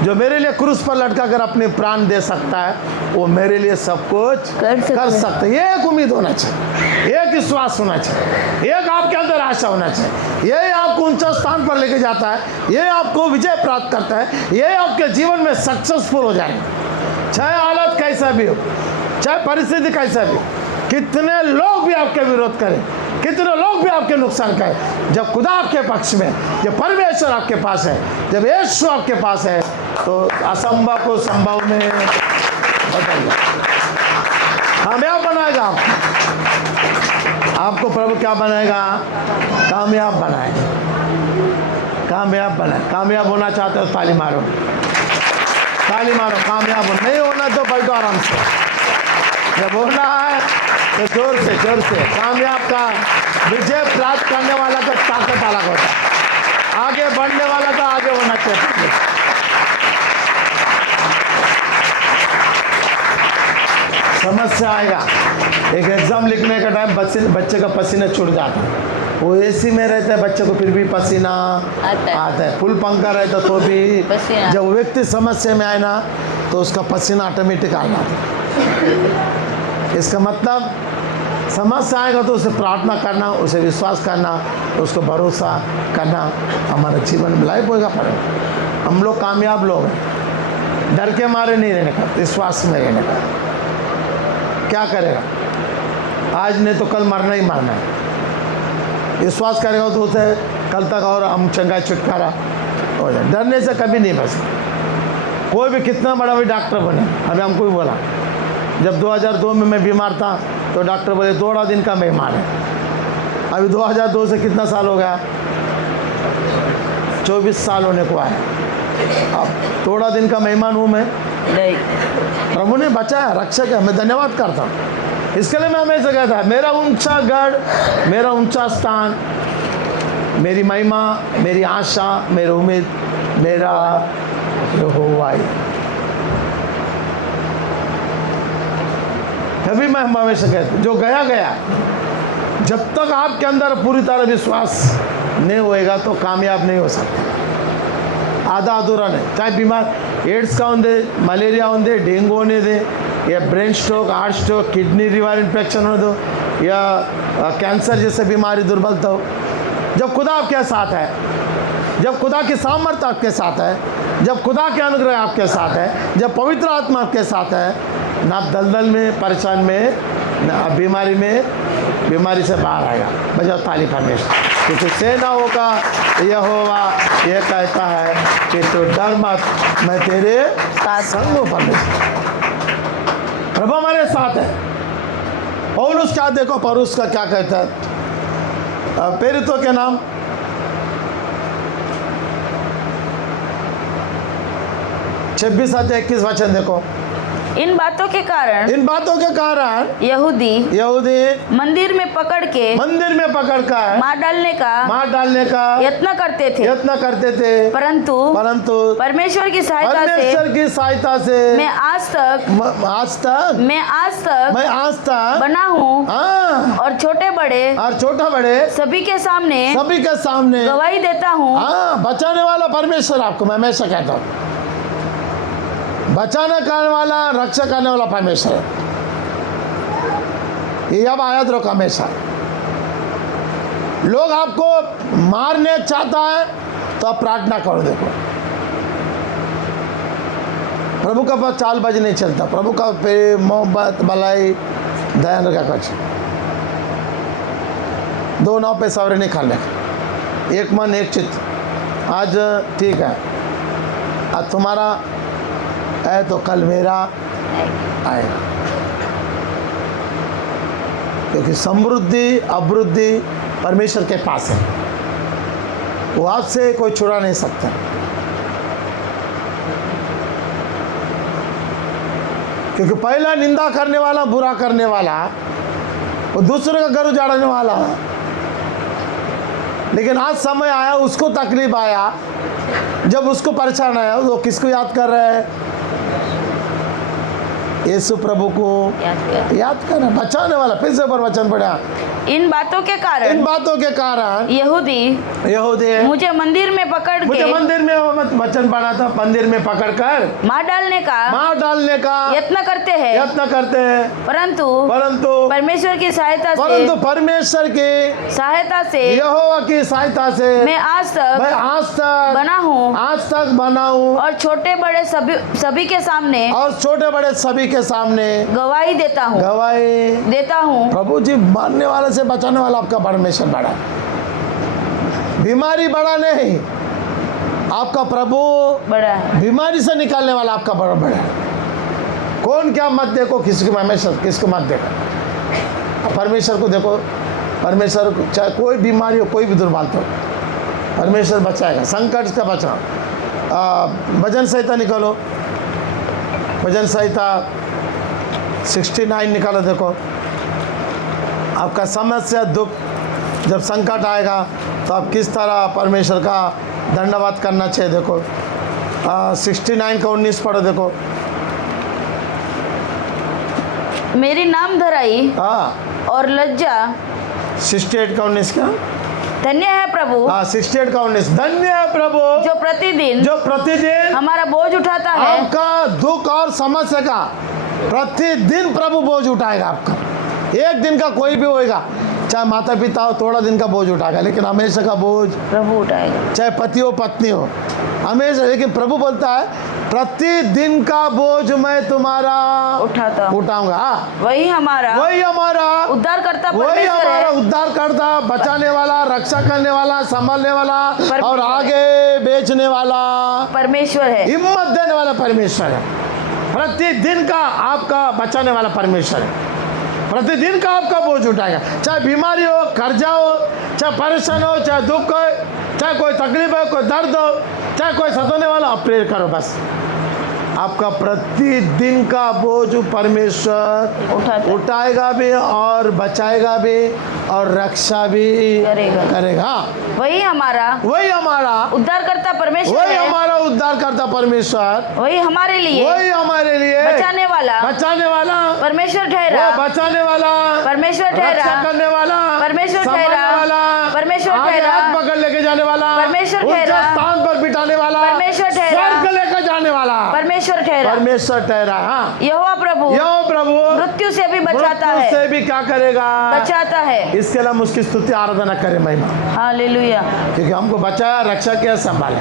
जो मेरे लिए क्रूस पर लटका कर अपने प्राण दे सकता है, वो मेरे लिए सब कुछ कर सकता है। ये एक उम्मीद होना चाहिए, एक विश्वास होना चाहिए, एक आपके अंदर आशा होना चाहिए। ये आपको ऊंचा स्थान पर लेके जाता है, ये आपको विजय प्राप्त करता है, ये आपके जीवन में सक्सेसफुल हो जाएगा। चाहे हालत कैसा भी हो, चाहे परिस्थिति कैसा भी, कितने लोग भी आपके विरोध करें, कितने लोग भी आपके नुकसान करें, जब खुदा आपके पक्ष में, जब परमेश्वर आपके पास है, जब यीशु आपके पास है, तो असंभव को संभव में बदल कामयाब बनाएगा। आपको प्रभु क्या बनाएगा? कामयाब बनाएगा, कामयाब बनाए। कामयाब होना चाहते हो ताली मारो, ताली मारो। कामयाब हो, नहीं होना तो बैठो आराम से। जब होना है तो जोर से कामयाब का विजय प्राप्त करने वाला का ताकत अलग होता है, आगे बढ़ने वाला का आगे होना चाहिए। समस्या आएगा, एक एग्जाम लिखने का टाइम बच्चे का पसीना छूट जाता है, वो एसी में रहता है, बच्चे को फिर भी पसीना आता है, फुल पंखा रहता तो भी। जब व्यक्ति समस्या में आए ना तो उसका पसीना ऑटोमेटिक आ जाता है। इसका मतलब समस्या आएगा तो उसे प्रार्थना करना, उसे विश्वास करना, उसको भरोसा करना हमारे जीवन में लाइफ होगा। पर हम लोग कामयाब लोग हैं, डर के मारे नहीं रहने का, विश्वास में रहने का। क्या करेगा? आज नहीं तो कल मरना ही मरना है। विश्वास करेगा तो उसे कल तक और हम चंगा छुटकारा हो जाए। डरने से कभी नहीं बच। कोई भी कितना बड़ा भी डॉक्टर बने, अभी हमको भी बोला, जब 2002 में मैं बीमार था तो डॉक्टर बोले 2 दिन का मेहमान है। अभी 2002 से कितना साल हो गया? 24 साल होने को आया। अब 2 दिन का मेहमान हूँ मैं नहीं। प्रभु ने बचाया, रक्षक है, मैं धन्यवाद करता हूँ। इसके लिए मैं हमेशा कहता है, मेरा ऊंचा गढ़, मेरा ऊंचा स्थान, मेरी महिमा, मेरी आशा, मेरी उम्मीद, मेरा यहोवा है। तभी मैं हमेशा कहता हूँ, जो गया गया। जब तक आपके अंदर पूरी तरह विश्वास नहीं होएगा तो कामयाब नहीं हो सकता। आधा अधूरा नहीं। चाहे बीमार एड्स का होंगे, मलेरिया होंगे, डेंगू होने दे, या brain stroke, heart stroke, kidney liver infection हो दो, या कैंसर जैसे बीमारी दुर्बलता हो, जब खुदा आपके साथ है, जब खुदा की सामर्थ्य आपके साथ है, जब खुदा के अनुग्रह आपके साथ है, जब पवित्र आत्मा आपके साथ है, ना आप दलदल में, परेशान में, ना आप बीमारी से बाहर आएगा। बजाओ ताली परमेश्वर, क्योंकि सेनाओं का यहोवा ये कहता है कि तू डर मत, मैं तेरे संग हूं। परमेश्वर प्रभु हमारे साथ है। पौलुस क्या देखो, पौलुस का क्या कहता है प्रेरितों के नाम 26-21 वचन देखो। इन बातों के कारण यहूदी मंदिर में पकड़ कर मार डालने का यत्न करते थे, परंतु परमेश्वर की सहायता से मैं आज तक बना हूँ, और छोटा बड़े सभी के सामने गवाही देता हूँ। बचाने वाला परमेश्वर आपको, मैं हमेशा कहता हूँ, बचाना करने वाला, रक्षा करने वाला परमेश्वर है। ये अब याद रखो हमेशा। लोग आपको मारने चाहता है तो आप प्रार्थना करो। देखो प्रभु का पास चालबाजी नहीं चलता। प्रभु का प्रेम, मोहब्बत, भलाई, दया का कुछ। 2 नाव पे सवारी नहीं खाने, एक मन एक चित्त। आज ठीक है, आज तुम्हारा है तो कल मेरा आएगा। क्योंकि समृद्धि अभिवृद्धि परमेश्वर के पास है, वो आपसे कोई छुड़ा नहीं सकता। क्योंकि पहला निंदा करने वाला, बुरा करने वाला, वो दूसरे का घर उजाड़ने वाला, लेकिन आज समय आया, उसको तकलीफ आया, जब उसको परेशान आया, वो किसको याद कर रहे हैं? यीशु प्रभु को याद करना, बचाने वाला। फिर से पर वचन पढ़ा, इन बातों के कारण यहूदी मुझे मंदिर में पकड़ वचन पढ़ा था, मंदिर में पकड़कर मार डालने का यत्न करते हैं, परंतु परमेश्वर की सहायता से यहोवा की सहायता से मैं आज तक बना हूँ और छोटे बड़े सभी के सामने गवाही देता हूँ। प्रभु जी, मारने वाले से बचाने वाला आपका परमेश्वर बड़ा है, बीमारी बड़ा नहीं, आपका प्रभु बड़ा है, बीमारी से निकालने वाला आपका बड़ा है। कौन क्या मत देखो, किसको मत देखो, परमेश्वर को देखो। परमेश्वर चाहे कोई बीमारी हो, कोई भी दुर्बलता हो, परमेश्वर बचाएगा, संकट का बचाओ। भजन संहिता निकालो, भजन संहिता 69 निकालो। देखो आपका समस्या दुख जब संकट आएगा तो आप किस तरह परमेश्वर का धन्यवाद करना चाहिए। देखो 69 का 19 पढ़ो। देखो मेरी नाम धराई और लज्जा 68 का 19 क्या धन्य है प्रभु। 68 का 19 धन्य है प्रभु जो प्रतिदिन हमारा बोझ उठाता है। आपका दुख और समस्या का प्रतिदिन प्रभु बोझ उठाएगा आपका। एक दिन का कोई भी होएगा, चाहे माता पिता हो थोड़ा दिन का बोझ उठाएगा, लेकिन हमेशा का बोझ प्रभु उठाएगा। चाहे पति हो पत्नी हो हमेशा, लेकिन प्रभु बोलता है प्रतिदिन का बोझ मैं तुम्हारा उठाऊंगा। वही हमारा उद्धार करता, वही हमारा उद्धार करता, बचाने वाला, रक्षा करने वाला, संभालने वाला और आगे बेचने वाला परमेश्वर है, हिम्मत देने वाला परमेश्वर है। प्रतिदिन का आपका बचाने वाला परमेश्वर है, प्रतिदिन का आपका बोझ उठाएगा। चाहे बीमारी हो, कर्जा हो, चाहे परेशान हो, चाहे दुख हो, चाहे कोई तकलीफ हो, कोई दर्द हो, चाहे कोई सताने वाला, प्रेयर करो बस। आपका प्रतिदिन का बोझ परमेश्वर उठाएगा भी और बचाएगा भी और रक्षा भी करेगा। वही हमारा उद्धार करता परमेश्वर, वही हमारा उद्धार करता परमेश्वर, वही हमारे लिए बचाने वाला परमेश्वर ठहरा, बचाने वाला परमेश्वर ठहरा, करने वाला परमेश्वर ठहरा, परमेश्वर ठहरा, पकड़ लेके जाने वाला परमेश्वर ठहरा, स्थान पर बिठाने वाला परमेश्वर ठहरा, स्वर्ग लेकर जाने वाला परमेश्वर ठहरा। हाँ, यहोवा प्रभु मृत्यु से भी बचाता है, से भी क्या करेगा, बचाता है। इसके लिए हम उसकी स्तुति आराधना करें, महिमा। हालेलुया। क्योंकि हमको बचाया, रक्षा किया, संभाला।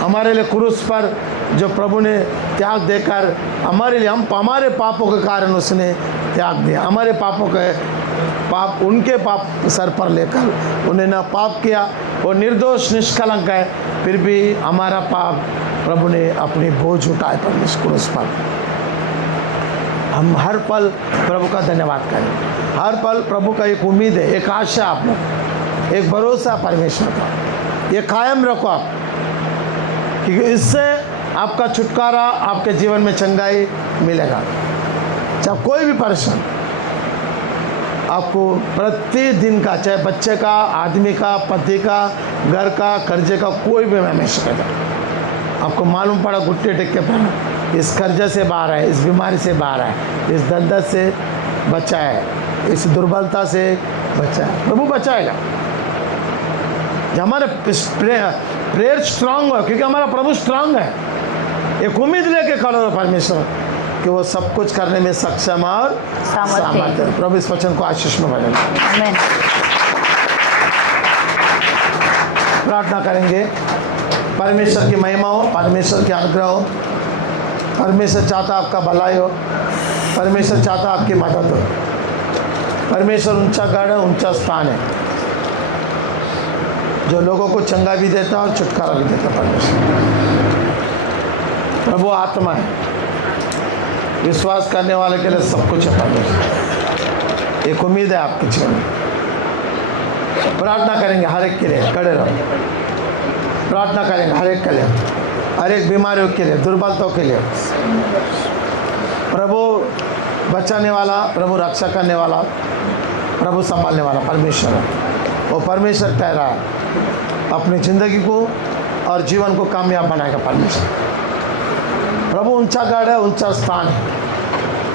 हमारे लिए क्रूस पर जो प्रभु ने त्याग देकर हमारे लिए, हमारे पापों के कारण उसने त्याग दिया, हमारे पापों के पाप उनके पाप सर पर लेकर उन्हें न पाप किया, वो निर्दोष निष्कलंक है, फिर भी हमारा पाप प्रभु ने अपनी बोझ उठाए परमेश्वर क्रूस पर। हम हर पल प्रभु का धन्यवाद करें, हर पल प्रभु का एक उम्मीद है, एक आशा, आप लोग एक भरोसा परमेश्वर का, ये कायम रखो आप, क्योंकि इससे आपका छुटकारा, आपके जीवन में चंगाई मिलेगा। चाहे कोई भी परेशान, आपको प्रतिदिन का, चाहे बच्चे का, आदमी का, पति का, घर का, कर्जे का, कोई भी हमेशा कहता, आपको मालूम पड़ा घुट्टे टेक के पड़ा, इस कर्जे से बाहर है, इस बीमारी से बाहर है, इस दर्द से बचा है, इस दुर्बलता से बचा है, प्रभु बचाएगा। जब हमारे प्रेयर स्ट्रांग हो, क्योंकि हमारा प्रभु स्ट्रांग है, एक उम्मीद लेके खड़ा हो परमेश्वर कि वो सब कुछ करने में सक्षम और सामर्थ्य। प्रभु इस वचन को आशीष में बदले। आमीन। प्रार्थना करेंगे, परमेश्वर की महिमा हो, परमेश्वर की अनुग्रह हो, परमेश्वर चाहता आपका भलाई हो, परमेश्वर चाहता आपकी मदद हो। परमेश्वर ऊंचा गढ़ है, ऊंचा स्थान है, जो लोगों को चंगा भी देता और छुटकारा भी देता। परमेश्वर प्रभु आत्मा है, विश्वास करने वाले के लिए सब कुछ है। परमेश्वर एक उम्मीद है आपके जीवन में। प्रार्थना करेंगे हर एक के लिए, खड़े रहो, प्रार्थना करेंगे हर एक के लिए, हर एक बीमारियों के लिए, दुर्बलताओं के लिए। प्रभु बचाने वाला, प्रभु रक्षा करने वाला, प्रभु संभालने वाला परमेश्वर है। वो परमेश्वर ठहरा है, अपनी ज़िंदगी को और जीवन को कामयाब बनाएगा परमेश्वर। प्रभु ऊंचा गढ़ है, ऊंचा स्थान है,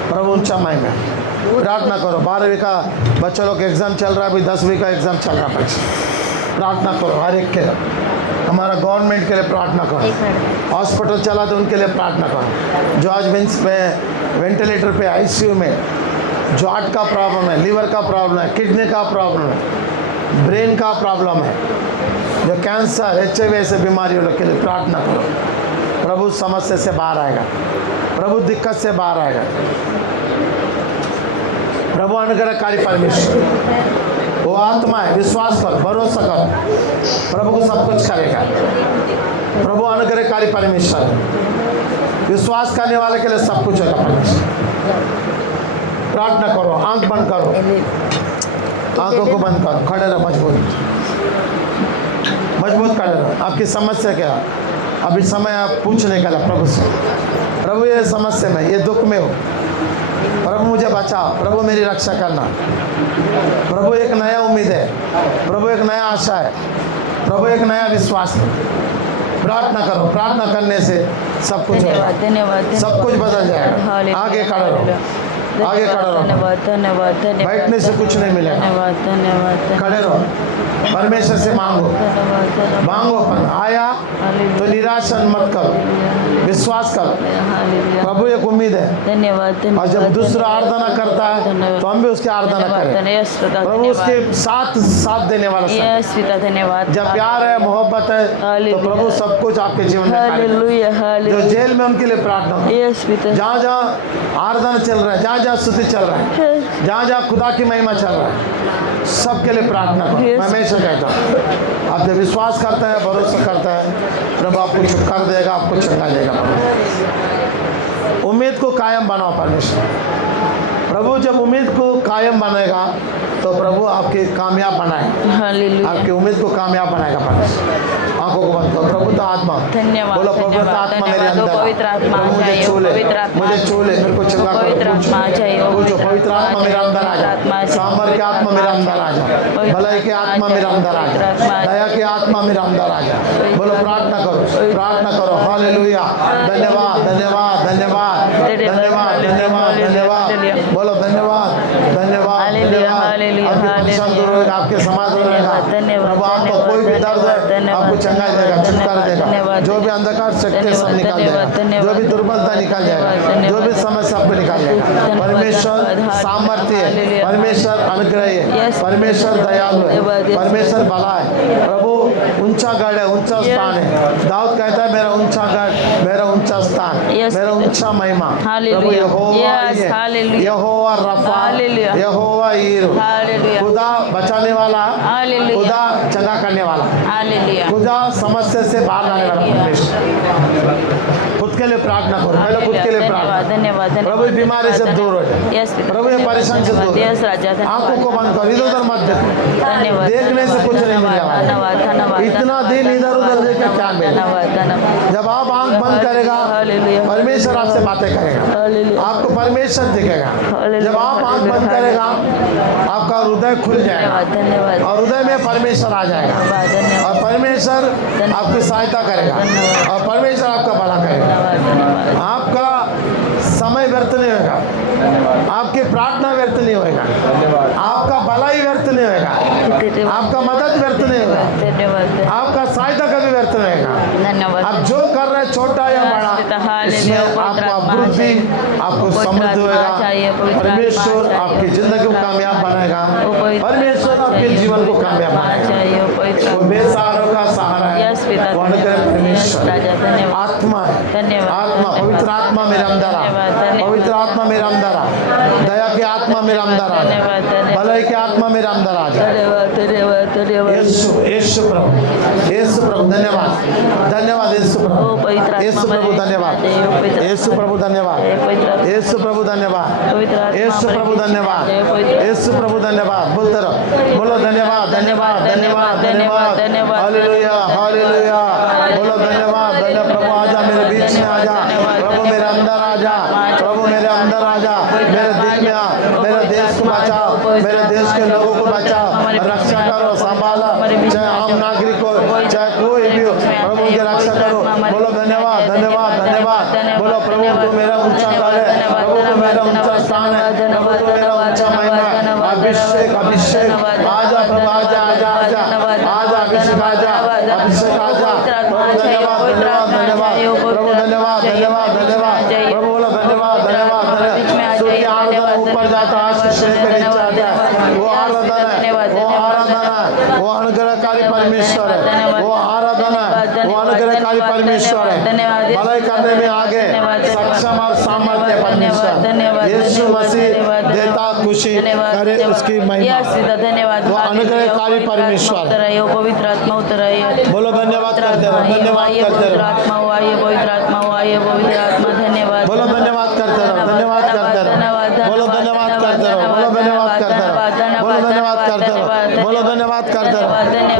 प्रभु ऊंचा महिमा है। प्रार्थना करो। 12वीं का बच्चों लोग एग्ज़ाम चल रहा है, अभी 10वीं का एग्ज़ाम चल रहा है। प्रार्थना करो हर एक के लिए, हमारा गवर्नमेंट के लिए प्रार्थना करो, हॉस्पिटल चला तो उनके लिए प्रार्थना करो। जो आज वेंटिलेटर पे ICU में, जो हार्ट का प्रॉब्लम है, लीवर का प्रॉब्लम है, किडनी का प्रॉब्लम है, ब्रेन का प्रॉब्लम है, जो कैंसर HIV ऐसे बीमारियों के लिए प्रार्थना करो। प्रभु समस्या से बाहर आएगा, प्रभु दिक्कत से बाहर आएगा। प्रभु अनुग्रहकारी परमेश्वर वो आत्मा है, विश्वास कर, भरोसा कर, प्रभु को सब कुछ करेगा। प्रभु अनुग्रहकारी परमेश्वर है, विश्वास करने वाले के लिए सब कुछ होगा। परमेश्वर प्रार्थना करो, आंख बंद करो, आंखों को बंद करो, खड़े रहो, मजबूत खड़े रहो। आपकी समस्या क्या है? अभी समय आप पूछने का प्रभु से, प्रभु ये समस्या में, ये दुख में हो, प्रभु मुझे बचाओ, प्रभु मेरी रक्षा करना। प्रभु एक नया उम्मीद है, प्रभु एक नया आशा है, प्रभु एक नया विश्वास है। प्रार्थना करो, प्रार्थना करने से सब कुछ होगा, सब कुछ बदल जाएगा। आगे खड़े रहो, आगे खड़े रहो, बैठने से कुछ नहीं मिलेगा। खड़े रहो, परमेश्वर से मांगो, मांगो। आया तो निराशा मत करो, विश्वास करो, प्रभु एक उम्मीद है। धन्यवाद। और जब दूसरा आराधना करता है तो हम भी उसकी आराधना करें। प्रभु उसके साथ देने वाला है। धन्यवाद। जब प्यार है, मोहब्बत है, तो प्रभु सब कुछ आपके जीवन में करेगा। जो जेल में उनके लिए प्रार्थना, जहाँ जहाँ आराधना चल रहा है, जहाँ जहाँ स्तुति चल रहा है, जहाँ जहाँ खुदा की महिमा चल रहा है, सबके लिए प्रार्थना करो। मैं हमेशा कहता हूँ, आप जब विश्वास करते हैं, भरोसा करता है, प्रभु आपको छुटकारा देगा, आपको चंगा देगा। उम्मीद को कायम बनाओ परमेश्वर। प्रभु जब उम्मीद को कायम बनेगा तो प्रभु आपकी कामयाब बनाएगा, आपकी उम्मीद को कामयाब बनाएगा। परमेश्वर आंखों को बंद करो। प्रभु तो आत्मा, धन्यवाद। बोलो पवित्र आत्मा मेरे अंदर, पवित्र आत्मा मुझे छू ले, मुझे छू ले, मेरे को चंगा करो। पवित्र आत्मा चाहिए, पूछो, पवित्र आत्मा मेरे अंदर आ जा, सामर्थ की आत्मा मेरे अंदर आ जा, भलाई की आत्मा मेरे अंदर आ जा, दया की आत्मा मेरे अंदर आ जा। बोलो प्रार्थना करो, प्रार्थना करो। हालेलुया। धन्यवाद, धन्यवाद, धन्यवाद, धन्यवाद, धन्यवाद, धन्यवाद। बोलो धन्यवाद, धन्यवाद, धन्यवाद। आपकी परेशानी दूर होगा, आपके समाज दूर होगा। प्रभु आपको कोई भी दर्द है, आपको चंगा देगा, छुटकारा देगा। जो भी अंधकार शक्ति सब निकाल देगा, जो भी दुर्बलता निकाल जाएगा, जो भी समस्या आपको निकाल जाएगा। परमेश्वर सामर्थ्य है, परमेश्वर अनुग्रही है, परमेश्वर दयालु है, परमेश्वर भला है। प्रभु ऊंचा गढ़ है, ऊंचा स्थान है। दाऊद कहता है, मेरा ऊंचा गढ़, मेरा ऊंचा स्थान, मेरा ऊंचा महिमा। प्रभु यहोवा है, यहोवा रफा, यहोवा ईर, खुदा बचाने वाला, खुदा चंगा करने वाला, खुदा समस्या से बाहर लाने वाला। परमेश्वर खुद के लिए प्रार्थना करो, पहले खुद के लिए प्रार्थना। धन्यवाद। प्रभु बीमारी से दूर हो जाए, प्रभु ये परेशानी से दूर। आंखों को बंद करो, इधर उधर मत देखो, देखने से कुछ नहीं मिलेगा। इतना दिन इधर उधर देखे क्या मिलेगा? जब आप आंख बंद करेगा, परमेश्वर आपसे बातें करेगा, आपको परमेश्वर दिखेगा। जब आप आंख बंद करेगा, आपका हृदय खुल जाएगा और हृदय में परमेश्वर आ जाएगा और परमेश्वर आपकी सहायता करेगा और परमेश्वर आपका भला करेगा। आपका समय व्यर्थ नहीं होगा, आपकी प्रार्थना व्यर्थ नहीं होगा, आपका भलाई व्यर्थ नहीं होगा, आपका मदद व्यर्थ नहीं होगा, आपका सहायता कभी व्यर्थ नहीं होगा। आप जो कर रहे हैं, छोटा या बड़ा, इसमें आपको अभिवृद्धि, आपको समृद्धि होगा। परमेश्वर आपकी जिंदगी को कामयाब बनाएगा, परमेश्वर आपके जीवन को कामयाब बनाएगा। वो बेसहारों का सहारा है, वो अनुग्रह परमेश्वर आत्मा है, आत्मा, पवित्र आत्मा मेरे अंदर आ, पवित्र आत्मा मेरे अंदर आ, दया की आत्मा मेरे अंदर आ, भलाई की आत्मा मेरे अंदर आ जाए। यीशु प्रभु, यीशु प्रभु धन्यवाद, धन्यवाद यीशु प्रभु, यीशु प्रभु धन्यवाद, यीशु प्रभु धन्यवाद, यीशु प्रभु धन्यवाद, यीशु प्रभु धन्यवाद, यीशु प्रभु धन्यवाद। बोलते रहो, बोलो धन्यवाद, धन्यवाद, धन्यवाद, धन्यवाद। Hallelujah, hallelujah. बोलो धन्यवाद, धन्यवाद। प्रभु आजा मेरे बीच में, आजा प्रभु मेरे अंदर आजा, प्रभु मेरे अंदर आजा, मेरे दिल में आ, मेरे देश को बचाओ, मेरे देश के लोगों को बचाओ, रक्षा करो, संभाला, चाहे आम नागरिक हो, चाहे कोई भी हो, प्रभु उनकी रक्षा करो। बोलो धन्यवाद, धन्यवाद, धन्यवाद। बोलो प्रभु तो मेरा ऊंचा घर है, प्रभु तो मेरा ऊंचा स्थान है, प्रभु तो मेरा ऊंचा महिमा है। अभिषेक, अभिषेक, आजा प्रभु, आजा, आजा, आजा, आजा अभिषेक, आजा, अभिषेक, आजा। प्रभु धन्यवाद, धन्यवाद, धन्यवाद, प्रभु धन्यवाद, धन्यवाद, धन्यवाद, प्रभु बोलो धन्यवाद, धन्यवाद, धन्यवाद। सूर्य आराधना ऊपर जाता है, आशीष लेकर नीचे आता है। वो आराधना है, वो आराधना है, वो अनुग्रहकारी परमेश्वर है, वो आराधना है, वो अनुग्रहकारी परमेश्वर है। भलाई करने में आगे सक्षम और सामर्थ्य परमेश्वर यीशु मसीह देता खुशी करे उसकी महिमा। धन्यवाद, वो अनुग्रहकारी परमेश्वर, पवित्र आत्मा उतर आई है। बोलो धन्यवाद करते रहो, धन्यवाद करते रहो, आत्मा हुआ ये पवित्र आत्मा हुआ ये पवित्र आत्मा। धन्यवाद, बोलो धन्यवाद करते रहो, धन्यवाद करते रहो, बोलो धन्यवाद करते रहो, बोलो धन्यवाद करते रहो, बोलो धन्यवाद करते रहो, बोलो धन्यवाद करते रहो,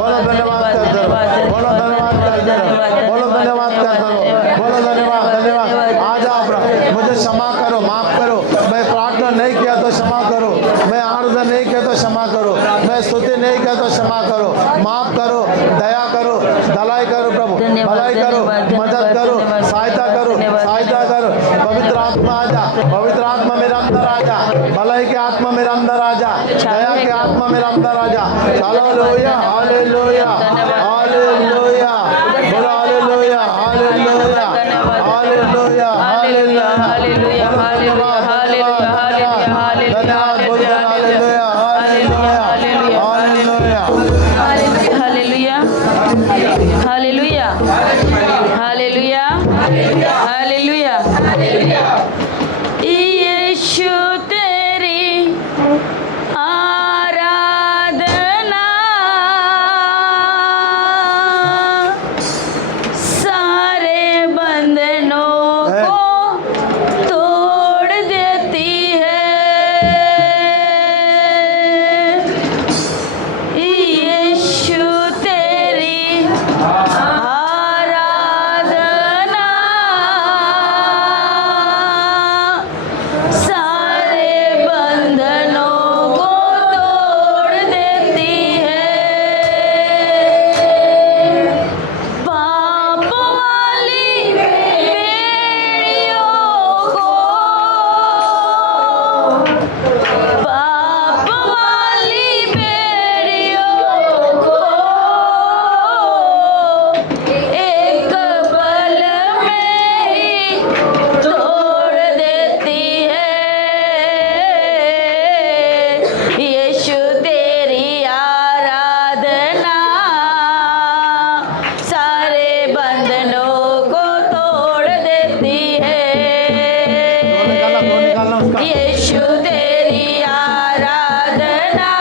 बोलो धन्यवाद करते रहो, बोलो धन्यवाद करते रहो, बोलो धन्यवाद करते रहो, बोलो धन्यवाद, धन्यवाद। आ जाओ प्रभु, मुझे क्षमा करो, माफ करो, मैं प्रार्थना नहीं किया तो क्षमा करो, मैं आराधना नहीं किया तो क्षमा करो, मैं स्तुति नहीं किया तो क्षमा करो, माफ करो, दया करो, दलाई करो प्रभु, भलाई करो, मदद करो, सहायता करो, सहायता करो। पवित्र आत्मा आजा, पवित्र आत्मा मेरे अंदर आजा, भलाई की आत्मा मेरे अंदर आजा, दया की आत्मा मेरे अंदर आजा। हालेलुया, हालेलुया, हालेलुया, बोलो hallelujah, hallelujah, hallelujah, hallelujah, hallelujah, धन्यवाद, बोलो hallelujah, hallelujah, hallelujah, hallelujah, hallelujah, hallelujah, hallelujah. यीशु तेरी आराधना सारे बंधनों को तोड़ देती है। यीशु तेरी आराधना सारे बंधनों को तोड़ देती है। पाप वाली बेड़ियों को, पाप वाली बेड़ियों को एक पल में ही तोड़ देती है। यीशु तेरी आराधना सारे बंधनों को तोड़ देती है। यीशु तेरी आराधना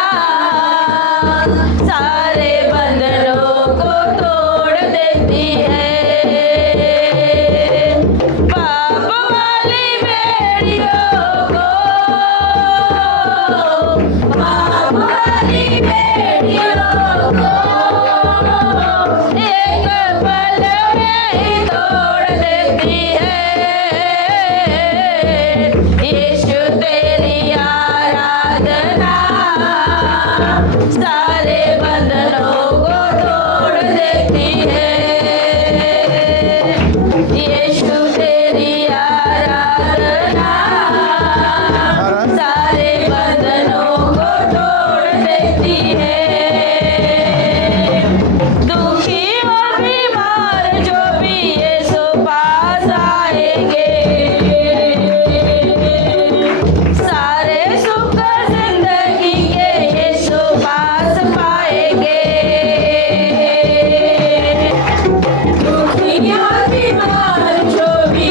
सारे बंधनों को तोड़ देती है। पाप वाली बेड़ियों को, पाप वाली बेड़ियों को एक पल में ही तोड़ देती है। यीशु तेरी आराधना सारे बंधनों को तोड़ देती है। यीशु तेरी आराधना सारे बंधनों को तोड़ देती है। दुखी और बीमार जो भी यीशु पास आएंगे, सारे सुख जिंदगी के यीशु पास पाएंगे। दुखी और बीमार जो भी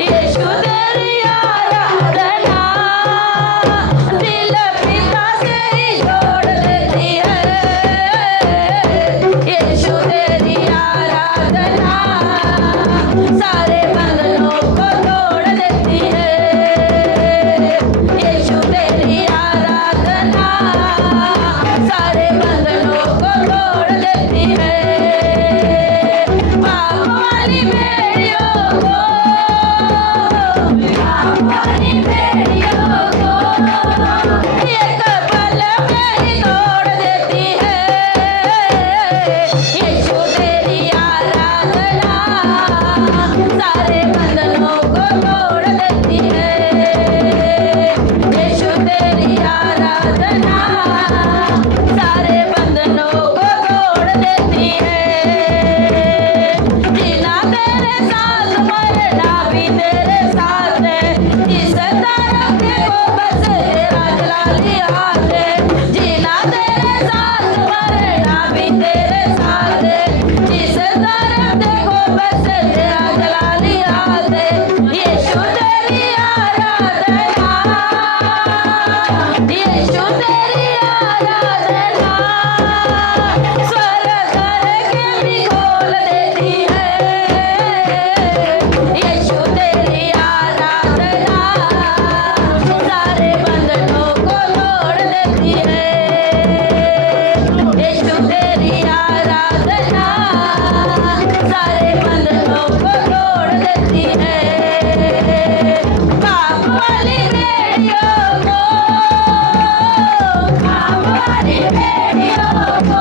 यीशु तेरी आराधना दिल पिता से ही जोड़ देती है। यीशु तेरी आराधना सारे बंधनों को तोड़ देती है। यीशु तेरी आराधना सारे बंधनों को तोड़ देती है। पाप वाली बेड़ियों को, पाप वाली बेड़ियों को एक पल में ही तोड़ देती है। यीशु तेरी आराधना सारे बंधनों को तोड़ देती है। यीशु तेरी आराधना सारे बंधनों को तोड़ देती है। जीना तेरे साथ मरना भी तेरे साथ है। जिस तरह के वो बस तेरा जलाली हाथ है। जीना तेरे साथ मरना भी तेरे साथ है। जिस तरह देखो बस तेरा जलाली हाथ है। यीशु तेरी आराधना, यीशु तेरी आराधना स्वर्ग के भी खोल देती है। यीशु तेरी आराधना सारे बंधनों को तोड़ देती है। यीशु तेरी आराधना सारे बंधनों को तोड़ देती है। पाप वाली बेड़ियों को, पाप वाली बेड़ियों को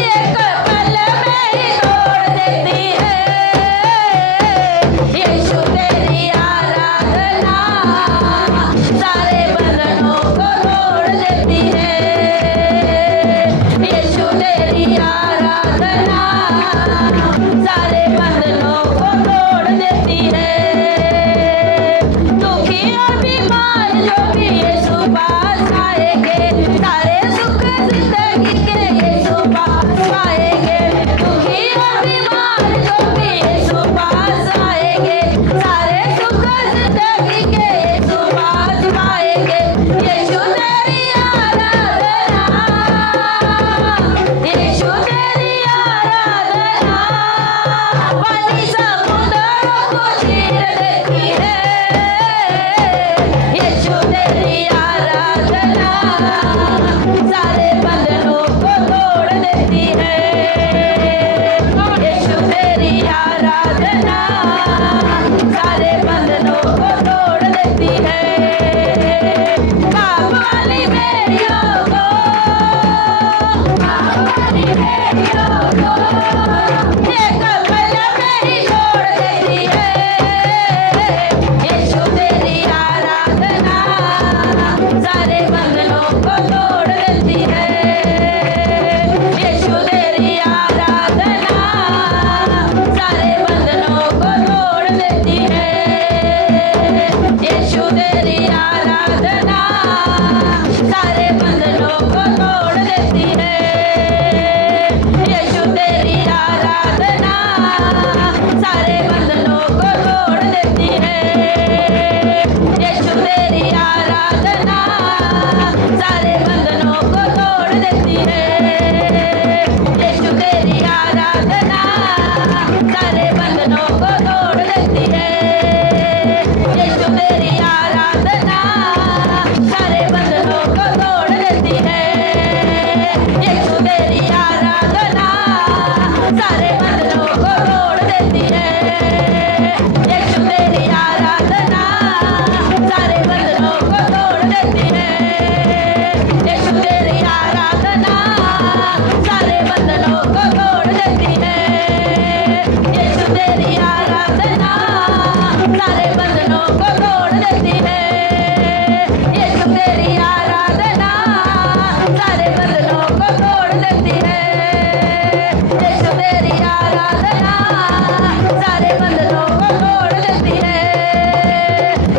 एक पल में ही तोड़ देती है। यीशु तेरी आराधना सारे बंधनों को तोड़ देती है। यीशु तेरी आराधना सारे बंधनों को तोड़ देती है। दुखी और बीमार जो भी यीशु पास आएंगे सारे सुख जिंदगी के यीशु पास पाएंगे। दुखी और बीमार जो भी यीशु पास आएंगे सारे सुख जिंदगी के यीशु पास पाएंगे। यीशु तेरी आराधना, यीशु तेरी आराधना पानी समुद्रों को चीर देती है। यीशु तेरी आराधना सारे बंधनों को तोड़ देती है। यीशु तेरी आराधना सारे बंधनों को तोड़ देती है। पाप वाली बेड़ियों को, पाप वाली बेड़ियों को एक पल में ही छोड़ देती है। यीशु तेरी आराधना सारे बंधनों को तोड़ देती है। यीशु तेरी आराधना सारे बंधनों को तोड़ देती है। यीशु तेरी आराधना सारे बंधनों को तोड़ देती है। यीशु तेरी आराधना सारे बंधनों को तोड़ देती है। यीशु तेरी आराधना सारे बंधनों को तोड़ देती है। यीशु तेरी आराधना सारे बंधनों को तोड़ देती है। यीशु तेरी आराधना सारे बंधनों को तोड़ देती है। यीशु तेरी आराधना सारे बंधनों को तोड़ देती है। यीशु तेरी आराधना सारे बंधनों को तोड़ देती है। यीशु तेरी आराधना सारे बंधनों को तोड़ देती है। यीशु तेरी आराधना सारे बंधनों को तोड़ देती है। यीशु तेरी आराधना सारे बंधनों को तोड़ देती है। यीशु तेरी आराधना सारे बंधनों को तोड़ देती है।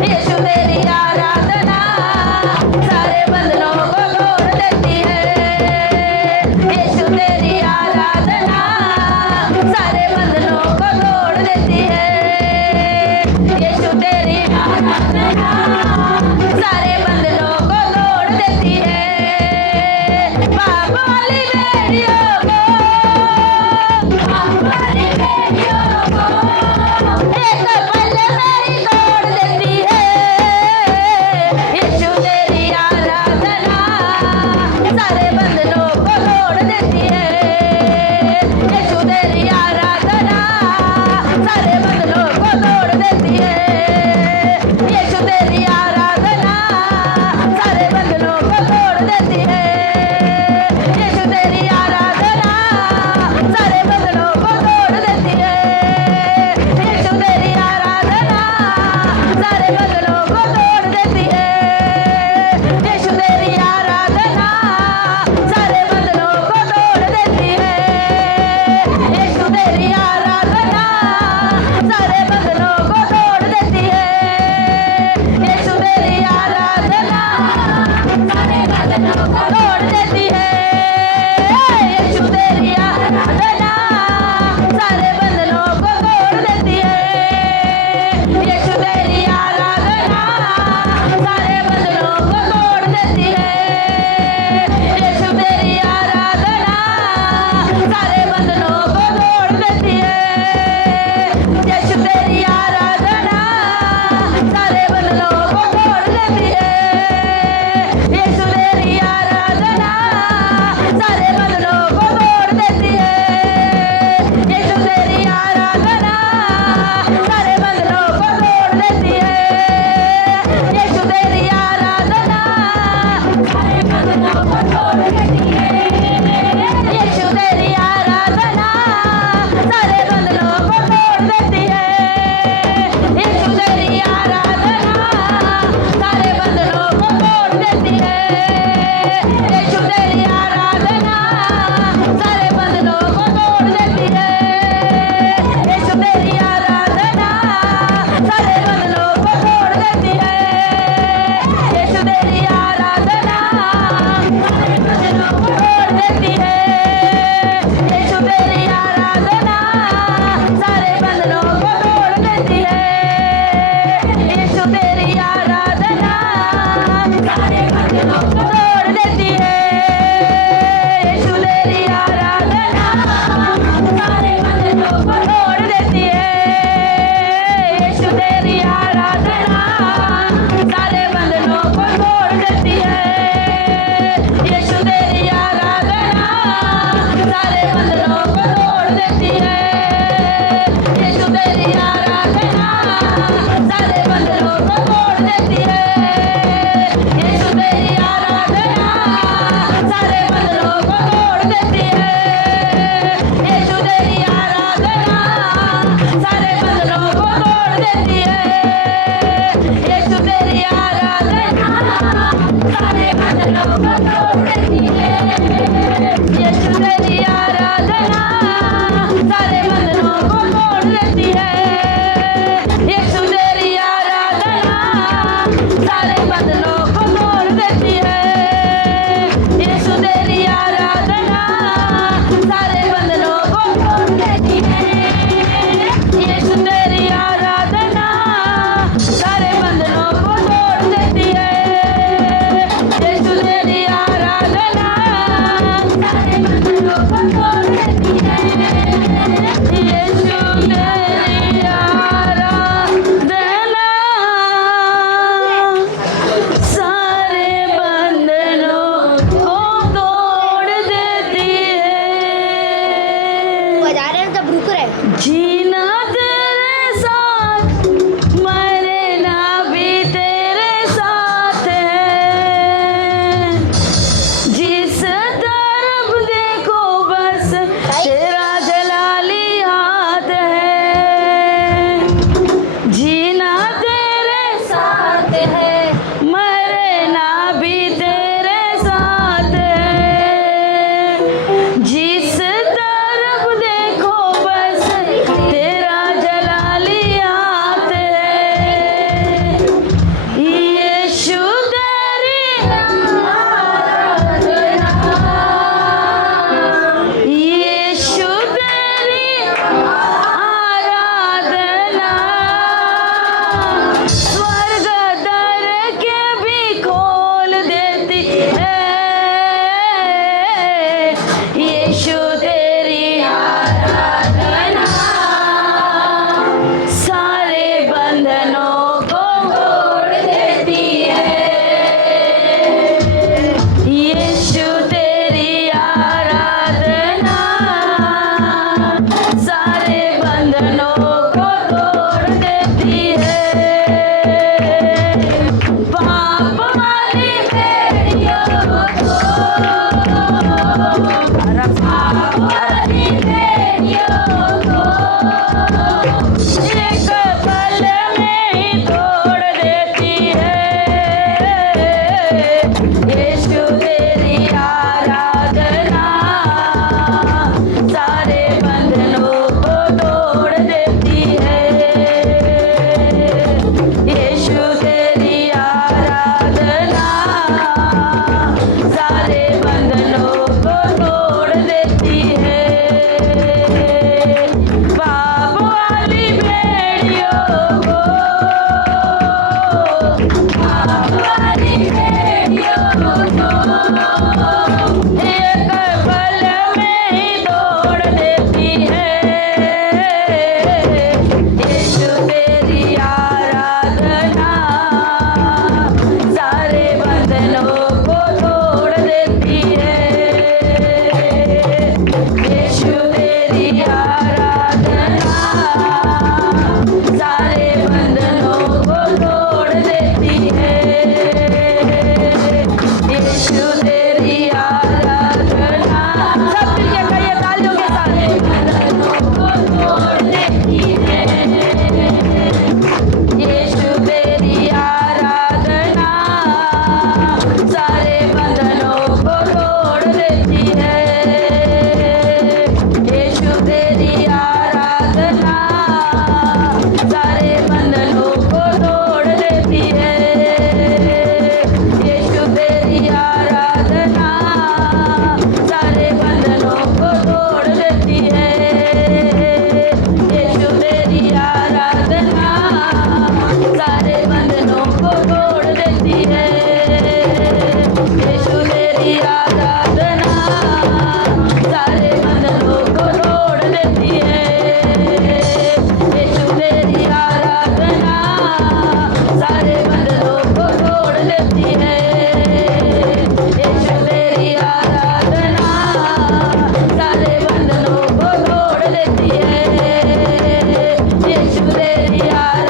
यीशु तेरी आराधना सारे बंधनों को तोड़ देती है। यीशु तेरी आराधना सारे बंधनों को तोड़ देती है। एक पल में ही तोड़ देती है यीशु तेरी आराधना सारे बंधनों को तोड़ देती है यीशु तेरी आराधना सारे बंधनों को तोड़ देती है यीशु तेरी आराधना सारे बंधनों को तोड़ देती है यीशु तेरी आराधना सारे बंधनों को तोड़ देती है यीशु तेरी आराधना सारे बंधनों को तोड़ देती है यीशु तेरी आराधना सारे बंधनों को तोड़ देती है यीशु तेरी आराधना सारे बंधनों को तोड़ देती है यीशु तेरी आराधना सारे बंधनों को तोड़ देती है यीशु तेरी आराधना सारे बंधनों को तोड़ देती है यीशु तेरी आराधना सारे बंधनों को तोड़ देती है यीशु तेरी आराधना सारे बंधनों को तोड़ देती है यीशु तेरी आराधना सारे बंधनों को तोड़ देती है यीशु तेरी आराधना सारे बंधनों को तोड़ देती है यीशु तेरी आराधना सारे बंधनों को तोड़ देती है यीशु तेरी आराधना सारे बंधनों को तोड़ देती है यीशु तेरी आराधना सारे बंधनों को तोड़ देती है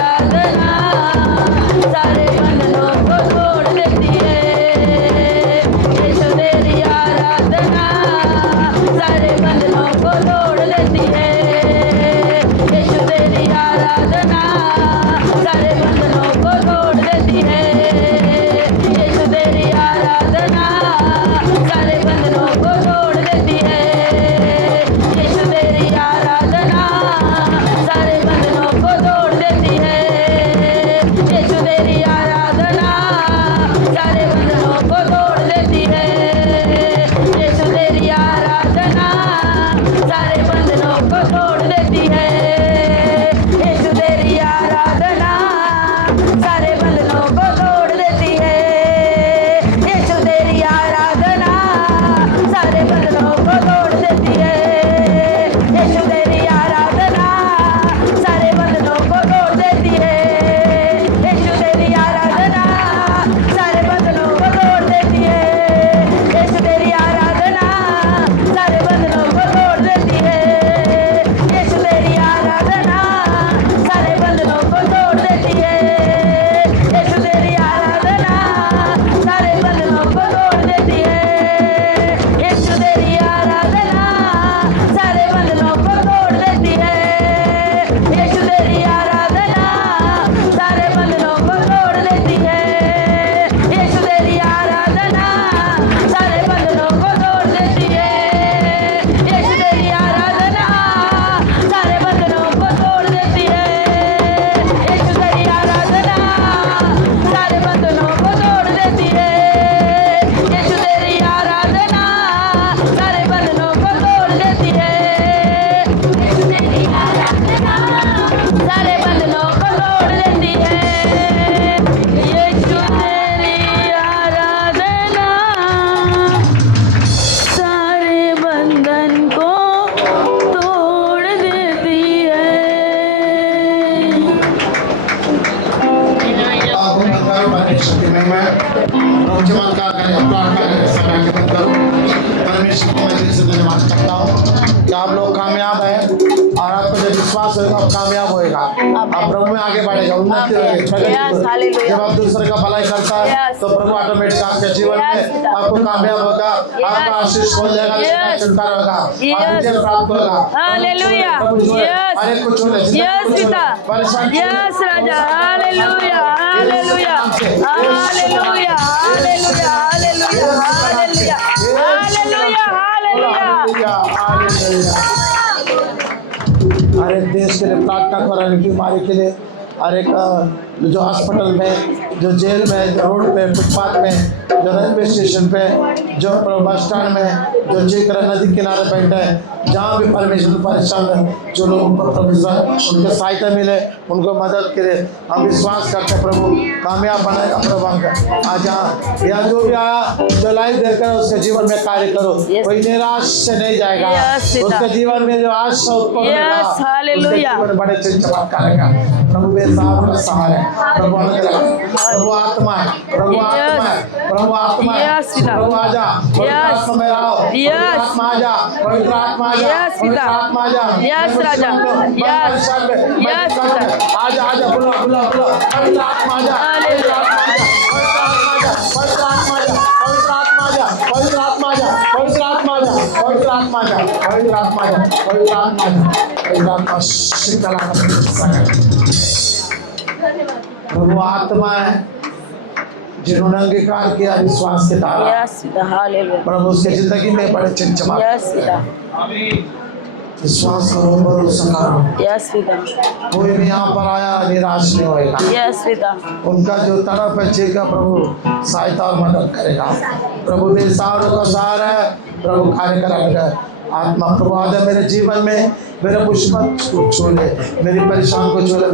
आराधना सारे बंधनों को तोड़ देती है। यीशु तेरी आराधना सारे बंधनों को तोड़ देती है। यीशु तेरी आराधना सारे बंधनों को तोड़ देती है। यीशु तेरी आराधना सारे बंधनों को तोड़ देती है। यीशु तेरी आराधना सारे बंधनों को तोड़ देती है। यीशु तेरी आराधना सारे बंधनों को तोड़ देती है। यीशु तेरी आराधना सारे बंधनों को तोड़ देती है। यीशु तेरी आराधना सारे बंधनों को तोड़ देती है। यीशु तेरी आराधना सारे बंधनों को तोड़ देती है। यीशु तेरी आराधना सारे बंधनों को तोड़ देती है। यीशु तेरी आराधना सारे बंधनों को तोड़ देती है। यीशु तेरी आराधना सारे बंधनों को तोड़ देती है। यीशु तेरी आराधना सारे बंधनों को तोड़ देती है। यीशु तेरी आराधना सारे बंधनों को तोड़ देती है। यीशु तेरी आराधना सारे बंधनों को तोड़ देती है। यीशु तेरी आराधना सारे बंधनों को तोड़ देती है। यीशु तेरी आराधना सारे बंधनों को तोड़ देती है। यीशु तेरी आराधना सारे बंधनों को तोड़ देती है। यीशु तेरी आराधना सारे बंधनों को तोड़ देती है। यीशु तेरी आराधना सारे बंधनों को तोड़ देती है। यीशु तेरी आराधना सारे बंधनों को तोड़ देती है। यीशु तेरी आराधना सारे बंधन को तोड़ देती है। चमत्कार करें, प्रार्थना करें, समय के बंद करो। परमेश्वर को मैं दिल से धन्यवाद करता हूँ कि आप लोग कामयाब हैं और आपको जब विश्वास होगा आप कामयाब होएगा, आप प्रभु में आगे बढ़ेगा, उन्नति होगी, प्रगति होगी। जब आप दूसरे का भलाई करता है तो प्रभु ऑटोमेटिक आपके जीवन में आपको कामयाब होगा, आपका आशीष हो जाएगा, चलता रहेगा, विजय प्राप्त होगा। हालेलुया, हर एक को छोड़े, यस राजा, hallelujah, hallelujah, hallelujah, hallelujah, hallelujah, hallelujah, hallelujah, hallelujah. हर एक देश के लिए प्रार्थना करो, हर एक बीमारी के लिए, हर एक जो हॉस्पिटल में, जो जेल में, जो रोड पे, फुटपाथ में, जो रेलवे स्टेशन पे, जो बस स्टैंड में, जो जेकर नदी किनारे बैठे हैं, जहाँ भी परमेश्वर परेशान है, जो लोग उनको सहायता मिले, उनको मदद करे। हम विश्वास करते हैं प्रभु कामयाब बनाएगा प्रभु। आज यहाँ जो भी आया, जो लाइफ देखकर उसके जीवन में कार्य करो, कोई निराश से नहीं जाएगा, उसके जीवन में जो आशा उत्पन्न होगा, उसके जीवन में बड़े चमत्कार करेगा। प्रभु बेसाब का सहारा है, प्रभु प्रभु आत्मा है, प्रभु आत्मा है, प्रभु आत्मा है, प्रभु आजा, पवित्र आत्मा में आओ, पवित्र आत्मा आजा, पवित्र आत्मा आजा, पवित्र आत्मा आजा, यस राजा, यस आजा, आजा, बुला बुला बुला, पवित्र आत्मा आजा, पवित्र आत्मा आजा, पवित्र आत्मा आजा, पवित्र आत्मा आजा, पवित्र आत्मा आजा, पवित्र आत्मा आजा, पवित्र आत्मा आजा, पवित्र आत्मा आजा, पवित्र आत्मा आजा, पवित्र आत्मा शीतला प्रभु आत्मा है जिन्होंने अंगीकार किया विश्वास के द्वारा, प्रभु उसके जिंदगी में बड़े चमत्कार। विश्वास करो, भरोसा करो, कोई भी यहाँ पर आया निराश नहीं होएगा। उनका जो तड़प है चीज़ प्रभु सहायता और मदद करेगा। प्रभु बेसहारों का सहारा है, प्रभु कार्य कराएगा। आत्मा प्रभु आजा मेरे जीवन में, मेरे मुसीबत को छोड़े, मेरी परेशान को छोड़े,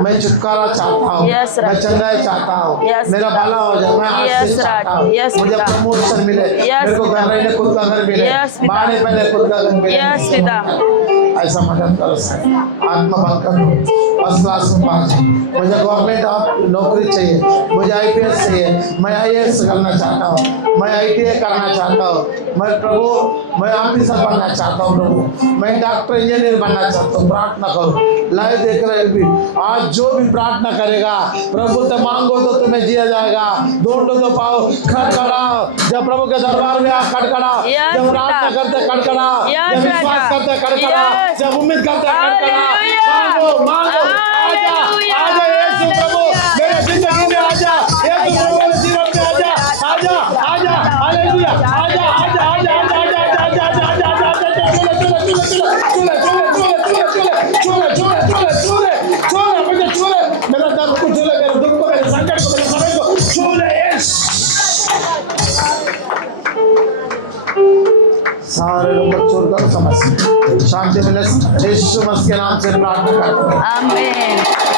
मैं छुटकारा चाहता हूँ, मैं चंगाई चाहता हूँ, मेरा भला हो जाए, मैं आशीष चाहता हूँ, मुझे प्रमोशन मिले, मेरे को घर रहने खुद का घर मिले, बाहर पहले खुद का घर मिले। ऐसा मदद करो, आत्मा भक्त करो, फर्स्ट क्लास में पास हूँ, मुझे गवर्नमेंट आप नौकरी चाहिए, मुझे IPS चाहिए, मैं IAS करना चाहता हूँ, मैं ITA करना चाहता हूँ, मैं प्रभु मैं ऑफिसर बनना चाहता हूँ प्रभु, मैं डॉक्टर इंजीनियर बनना चाहता हूँ। प्रार्थना करो, लाइव देख रहे भी आज जो भी प्रार्थना करेगा प्रभु से मांगो तो तुम्हें दिया जाएगा, ढूंढो तो पाओ, खड़खड़ाओ, जब प्रभु के दरबार में आ खड़खड़ाओ, जब प्रार्थना करते खड़खड़ाओ, जब विश्वास करते खड़खड़ाओ, जब उम्मीद करते खड़खड़ाओ, मांगो मांगो, आजा आजा यीशु प्रभु मेरे जिंदगी में आजा, यीशु प्रभु मेरे जीवन में आजा, आजा आजा हालेलुया, आजा आजा आजा आजा आजा आजा आजा आजा मेरा दर्द को छूले, मेरे दुख को, मेरे संकट को, मेरे समय को छूले। सारे लोग छोड़ कर समझ शांति मिले, यीशु मसीह के नाम से प्रार्थना करते हैं, आमीन।